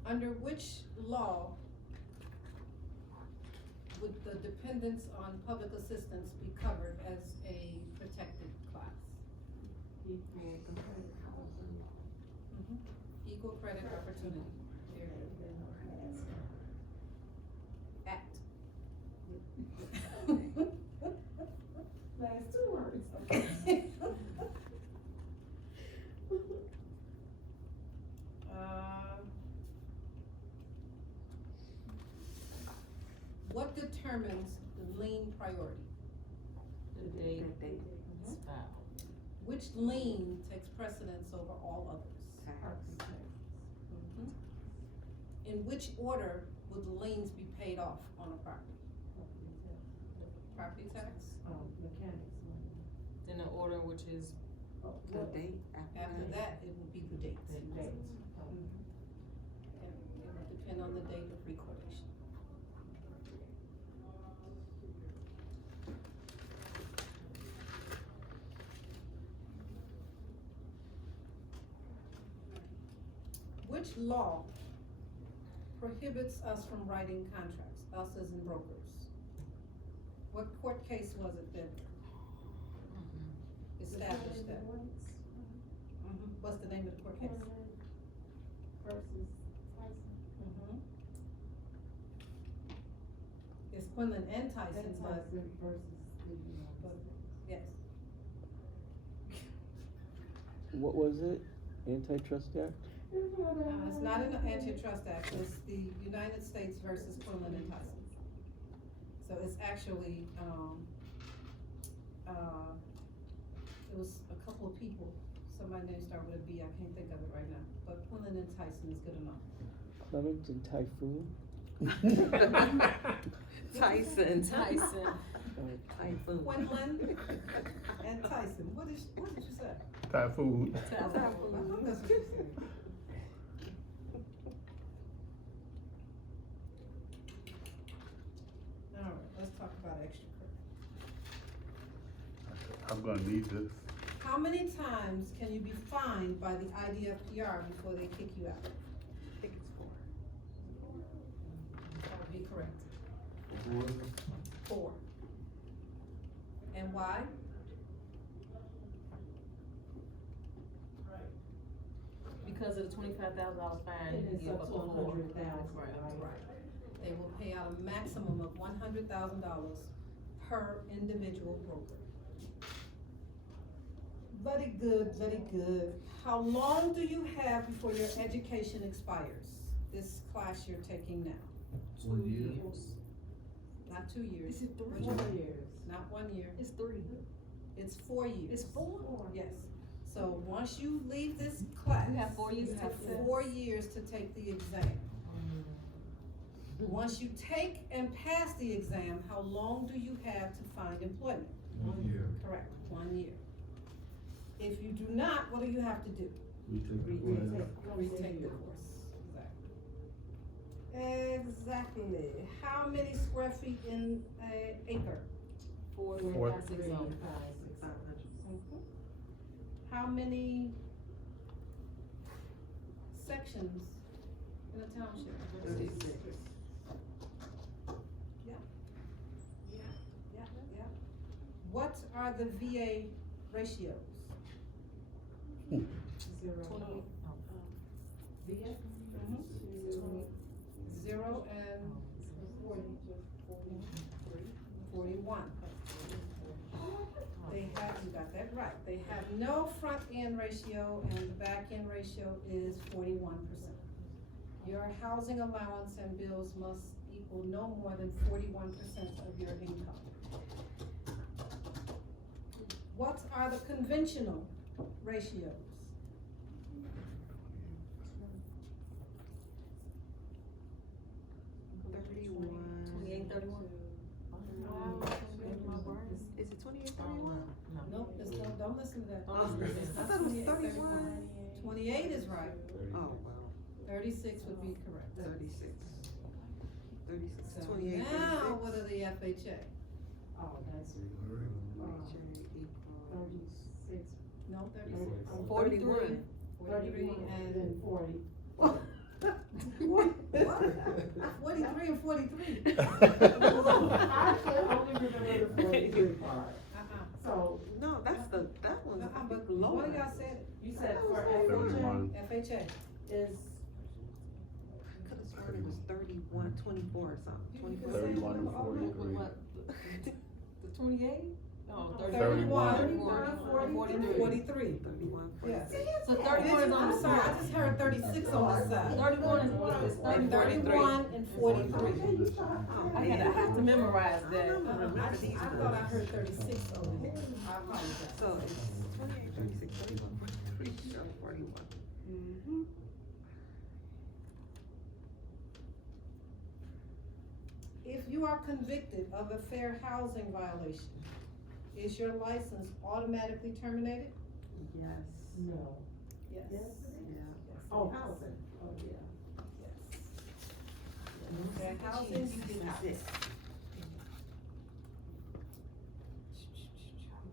Under which law would the dependents on public assistance be covered as a protected class? Equal competitive housing. Equal credit opportunity. Act. Last two words. What determines the lien priority? The date That date. it's filed. Which lien takes precedence over all others? Tax. In which order would the liens be paid off on a property? Property tax? Mechanics. In the order which is, The date After that, it would be the dates. The dates. And it would depend on the date of recordation. Which law prohibits us from writing contracts, us as in brokers? What court case was it that established that? What's the name of the court case? Versus Tyson. It's Quinlan and Tyson, but, Tyson versus the United but, States. yes. What was it? Antitrust Act? It's not an antitrust act, it's the United States versus Quinlan and Tyson. So it's actually, it was a couple of people, somebody name started with a B, I can't think of it right now, but Quinlan and Tyson is good enough. Clement and Typhoon? Tyson. Tyson. Typhoon. Quinlan and Tyson, what did you say? Typhoon. I thought that's what you said. All right, let's talk about extra credit. I'm gonna need this. How many times can you be fined by the IDFPR before they kick you out? I think it's 4. That would be correct. What was it? 4. And why? Because of the $25,000 fine, you It can is give up up to to 4. 100,000, Right. They will pay out a maximum of $100,000 per individual broker. Very good, very good. How long do you have before your education expires? This class you're taking now, 1 year. not 2 years. Is it 3? 4 years. Not 1 year, It's 3. it's 4 years. It's 4? Yes, so once you leave this class. You have 4 years you to have take the test. 4 years to take the exam. Once you take and pass the exam, how long do you have to find employment? 1 year. Correct, 1 year. If you do not, what do you have to do? We took the Retake. class. Retake the course. Exactly. How many square feet in an acre? 4,600. 600. How many sections in a township? 36. Yeah. What are the VA ratios? Zero. 28. VA? Zero and 41. They have, you got that right, they have no front end ratio and the back end ratio is 41%. Your housing allowance and bills must equal no more than 41% of your income. What are the conventional ratios? Twenty-eight, 31. Is it 28, 31? Nope, it's, don't listen to that. I thought it was 31. 28 is right, Oh, wow, 36 would be correct. 36. 36, So 28, 36. now, what are the FHA? Oh, that's, thirty-six. No, 36. 41. 43 and 40. what? 43 and 43. I can only remember the 43 part. So, No, that one's But lower. one of y'all said you said for Thirty-one. FHA. is, I could've sworn it was 31, 24 or something, You 24. can say 31 and whatever, 43. what? The 28? No, 31, 40, 43. 31, Yes. 46. So 31 is on the I'm sorry, I side. just heard 36 on this side. 31 is And 31 and 43. I have to memorize I that. don't remember I these thought I numbers. heard 36 over here. I apologize. So it's 28, 36, 31, 43, 41. Mm-hmm. If you are convicted of a fair housing violation, is your license automatically terminated? Yes. no. Yes. Yes. Yeah. Oh, housing, oh, yeah. Fair housing, you get out. We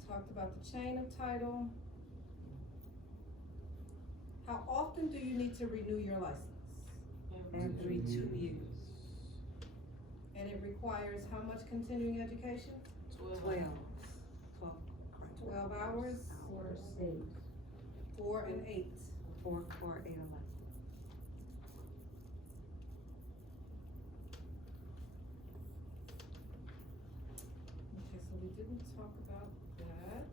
talked about the chain of title. How often do you need to renew your license? Every 2 years. And it requires how much continuing education? 12. 12 hours? Or state. 4 and 8. 4, 8, 11. Okay, so we didn't talk about that.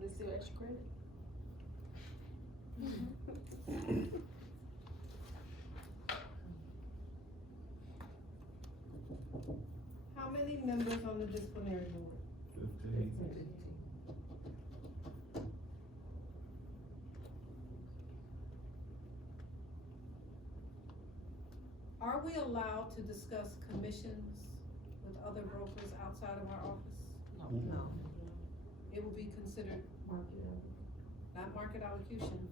They still extra credit? How many members on the disciplinary board? 15. Are we allowed to discuss commissions with other brokers outside of our office? No. It will be considered not market allocution.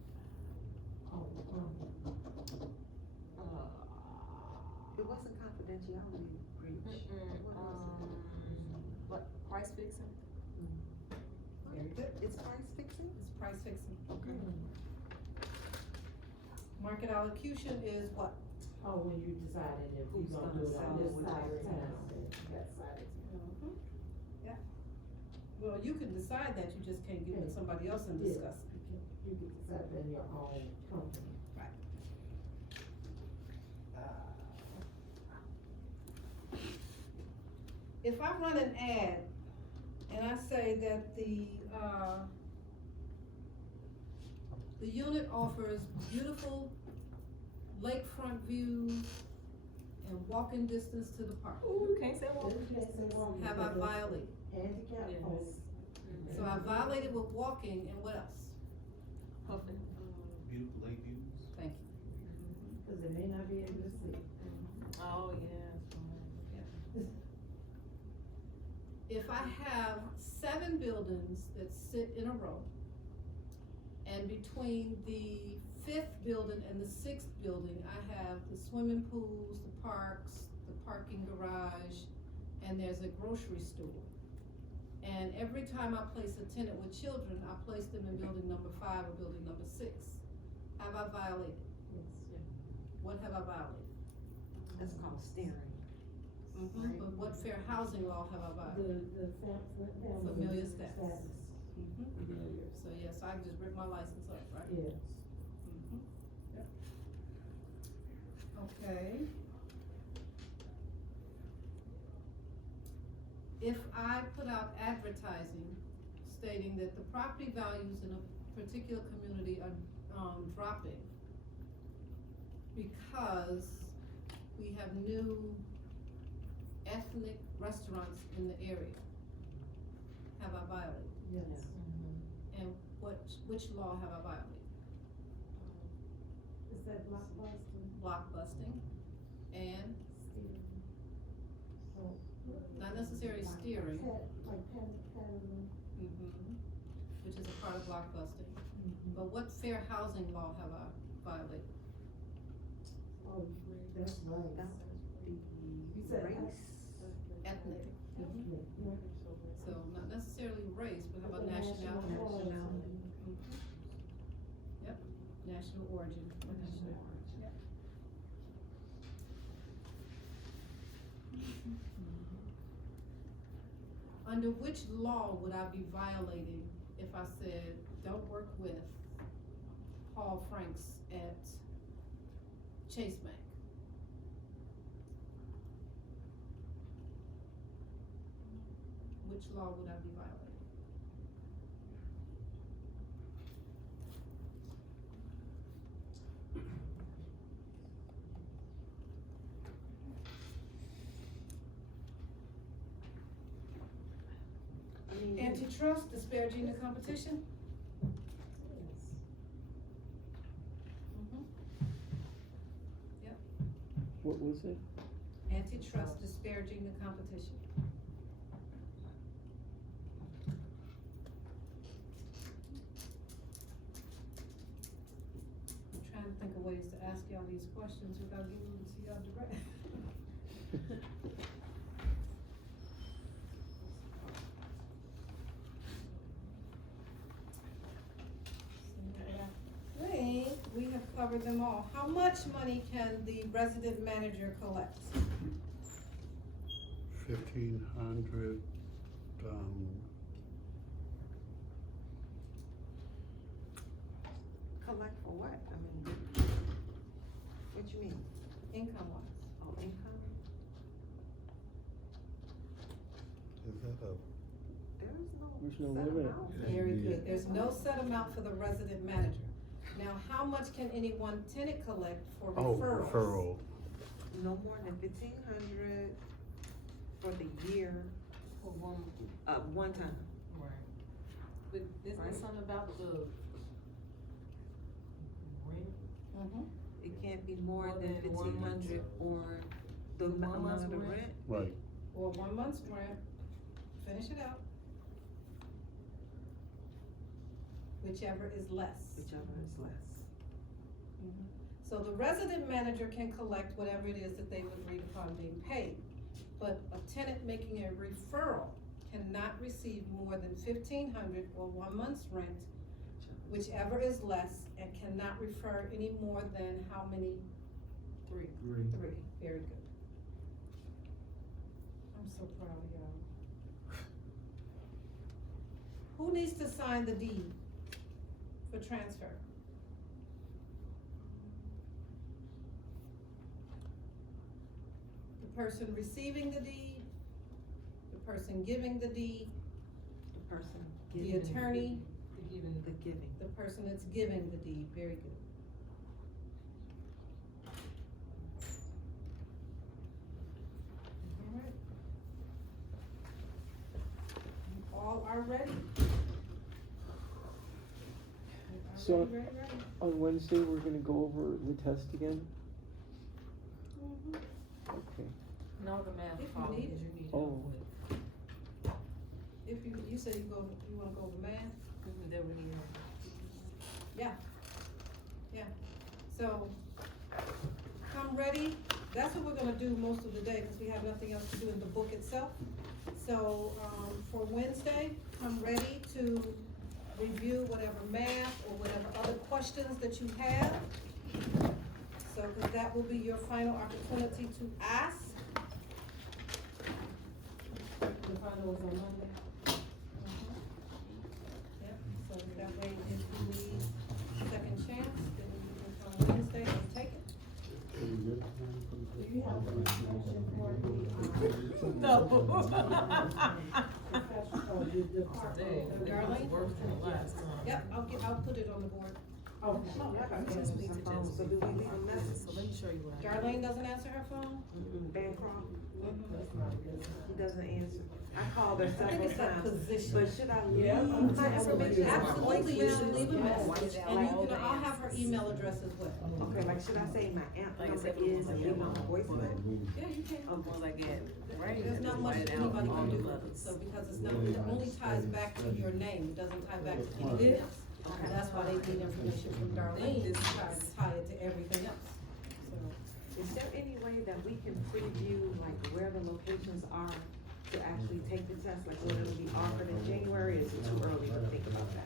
It wasn't confidentiality breach. What was What, price fixing? it? It's price fixing? It's price fixing. Okay. Market allocution is what? Oh, when you decided if Who's you're gonna gonna do it on sell this which side of area. town, that side of town. Yeah. Well, you can decide that, you just can't get with somebody else and discuss it. You can decide in your own company. If I run an ad and I say that the unit offers beautiful lakefront views and walking distance to the park, Ooh, can't say one. have I violated? Handicap Yes. folks. So I violated with walking and what else? Puffin. Beautiful lake views. Thank you. Cause they may not be able to see. Oh, yeah. If I have 7 buildings that sit in a row, and between the 5th building and the 6th building, I have the swimming pools, the parks, the parking garage, and there's a grocery store. And every time I place a tenant with children, I place them in building number 5 or building number 6. Have I violated? What have I violated? That's called steering. Mhm, but what fair housing law have I violated? Familiar status. Mhm. So yes, I can just rip my license up, right? Yes. Mhm. Yep. Okay. If I put out advertising stating that the property values in a particular community are, dropping because we have new ethnic restaurants in the area, have I violated? Yes. And which law have I violated? Is that blockbuster? Blockbusting and not necessarily steering. Mhm. Which is a part of blockbusting. But what fair housing law have I violated? Oh, that's right. That You the said race. Ethnic. ethnic. So not necessarily race, but how about nationality? Nationality. Mhm. Yep, national origin. Yep. Under which law would I be violating if I said, don't work with Paul Franks at Chase Bank? Which law would I be violating? I mean, Antitrust, disparaging the competition? Mhm. What was it? Antitrust, disparaging the competition. I'm trying to think of ways to ask y'all these questions without giving them to y'all direct. I think we have covered them all. How much money can the resident manager collect? 1,500, collect for what? I mean, what you mean? Income wise? Oh, income? Is that a? There's There's no set limit. amount. Very good. There's no set amount for the resident manager. Now, how much can any one tenant collect for referrals? referral. No more than 1,500 for the year, For one time. Right. But isn't Right. there something about the rent? Mhm. It can't be more More than than 1,500 or the The 1 amount month's of the rent? rent, Right. Or 1 month's rent, finish it out. Whichever is less. whichever is less. So the resident manager can collect whatever it is that they've agreed upon being paid. But a tenant making a referral cannot receive more than 1,500 or 1 month's rent, whichever is less, and cannot refer any more than how many? 3. 3. 3, very good. I'm so proud of y'all. Who needs to sign the deed for transfer? The person receiving the deed, the person giving the deed, The person the giving. attorney, The giving. the person that's giving the deed, very good. All right. You all are ready? So- Ready. On Wednesday, we're gonna go over the test again? Mhm. Okay. No, the math If you problem need it. you need Oh. help with. If you say you wanna go over math? That we need help. Yeah. So, come ready, that's what we're gonna do most of the day, cause we have nothing else to do in the book itself. So, for Wednesday, I'm ready to review whatever math or whatever other questions that you have. So, cause that will be your final opportunity to ask. The final was on Monday. Yep, so that way if you need second chance, then you can come Wednesday and take it. Do you have a question for the, No. the department? Darlene? Worse than the last time. Yep, I'll put it on the board. Okay. Just need to just- So do we leave a message? So let me show you what I. Darlene doesn't answer her phone? Bancroft, That's not good. he doesn't answer. I called her I think several it's that times, position. but should I leave Yeah. my information? Absolutely, you should leave a Yeah. message, and you can, I'll have her email address as well. Okay, like, should I say my amp Like I number said, is and leave it on the voicemail? Yeah, you can. Once I get, right? There's not much that anybody can do with it, so because it's not, it only ties back to your name, it doesn't tie back to anything else. And that's why they need information from Darlene, to try to tie it to everything else, so. Is there any way that we can preview, like, where the locations are to actually take the test, like, when it'll be offered in January, or is it too early to think about that?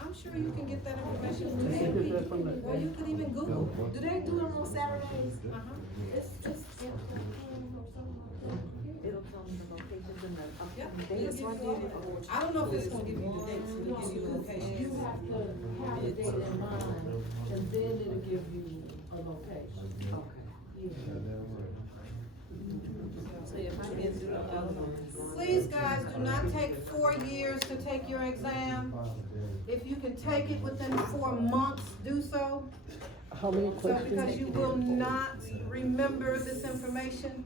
I'm sure you can get that information from the AP, or you can even Google it. Do they do them on Saturdays? It'll tell me the locations and the Yep. upcoming It'll dates. give you all- I don't know if it's gonna give you the dates, it'll give you the location. You have to have a date in mind, and then it'll give you a location. Okay. So if I can do the other ones. Please, guys, do not take 4 years to take your exam. If you can take it within 4 months, do so. How many So questions? because you will not remember this information,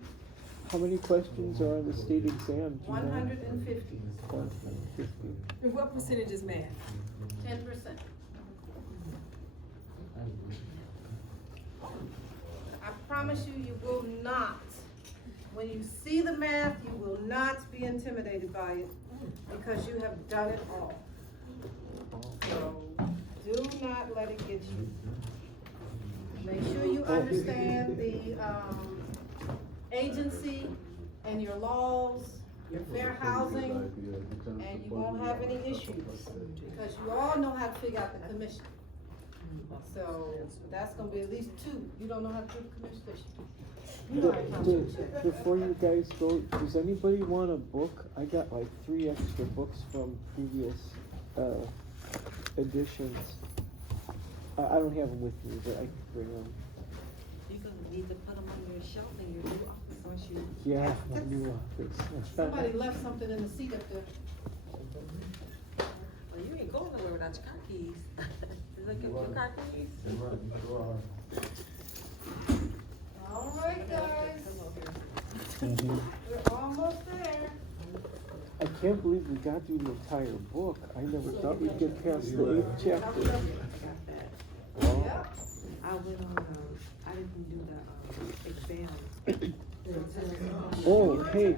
How many questions are on the state exam? Do you know? 150. 150. And what percentage is math? 10%. I promise you, you will not. When you see the math, you will not be intimidated by it because you have done it all. So do not let it get you. Make sure you understand the, agency and your laws, your fair housing, and you won't have any issues, because you all know how to figure out the commission. So, that's gonna be at least 2, you don't know how to do the commission. You know how to count your check. Before you guys go, does anybody want a book? I got like 3 extra books from previous, editions. I don't have them with me, but I can bring them. You're gonna need to put them on your shelf in your new office, once you. Yeah, my new office. Somebody left something in the seat up there. Well, you ain't going nowhere without your car keys. Is that your car keys? All right, guys, we're almost there. I can't believe we got through the entire book. I never thought we'd get past the 8th chapter. I got that. Yep. I went on, I didn't do the, exam. Oh, hey,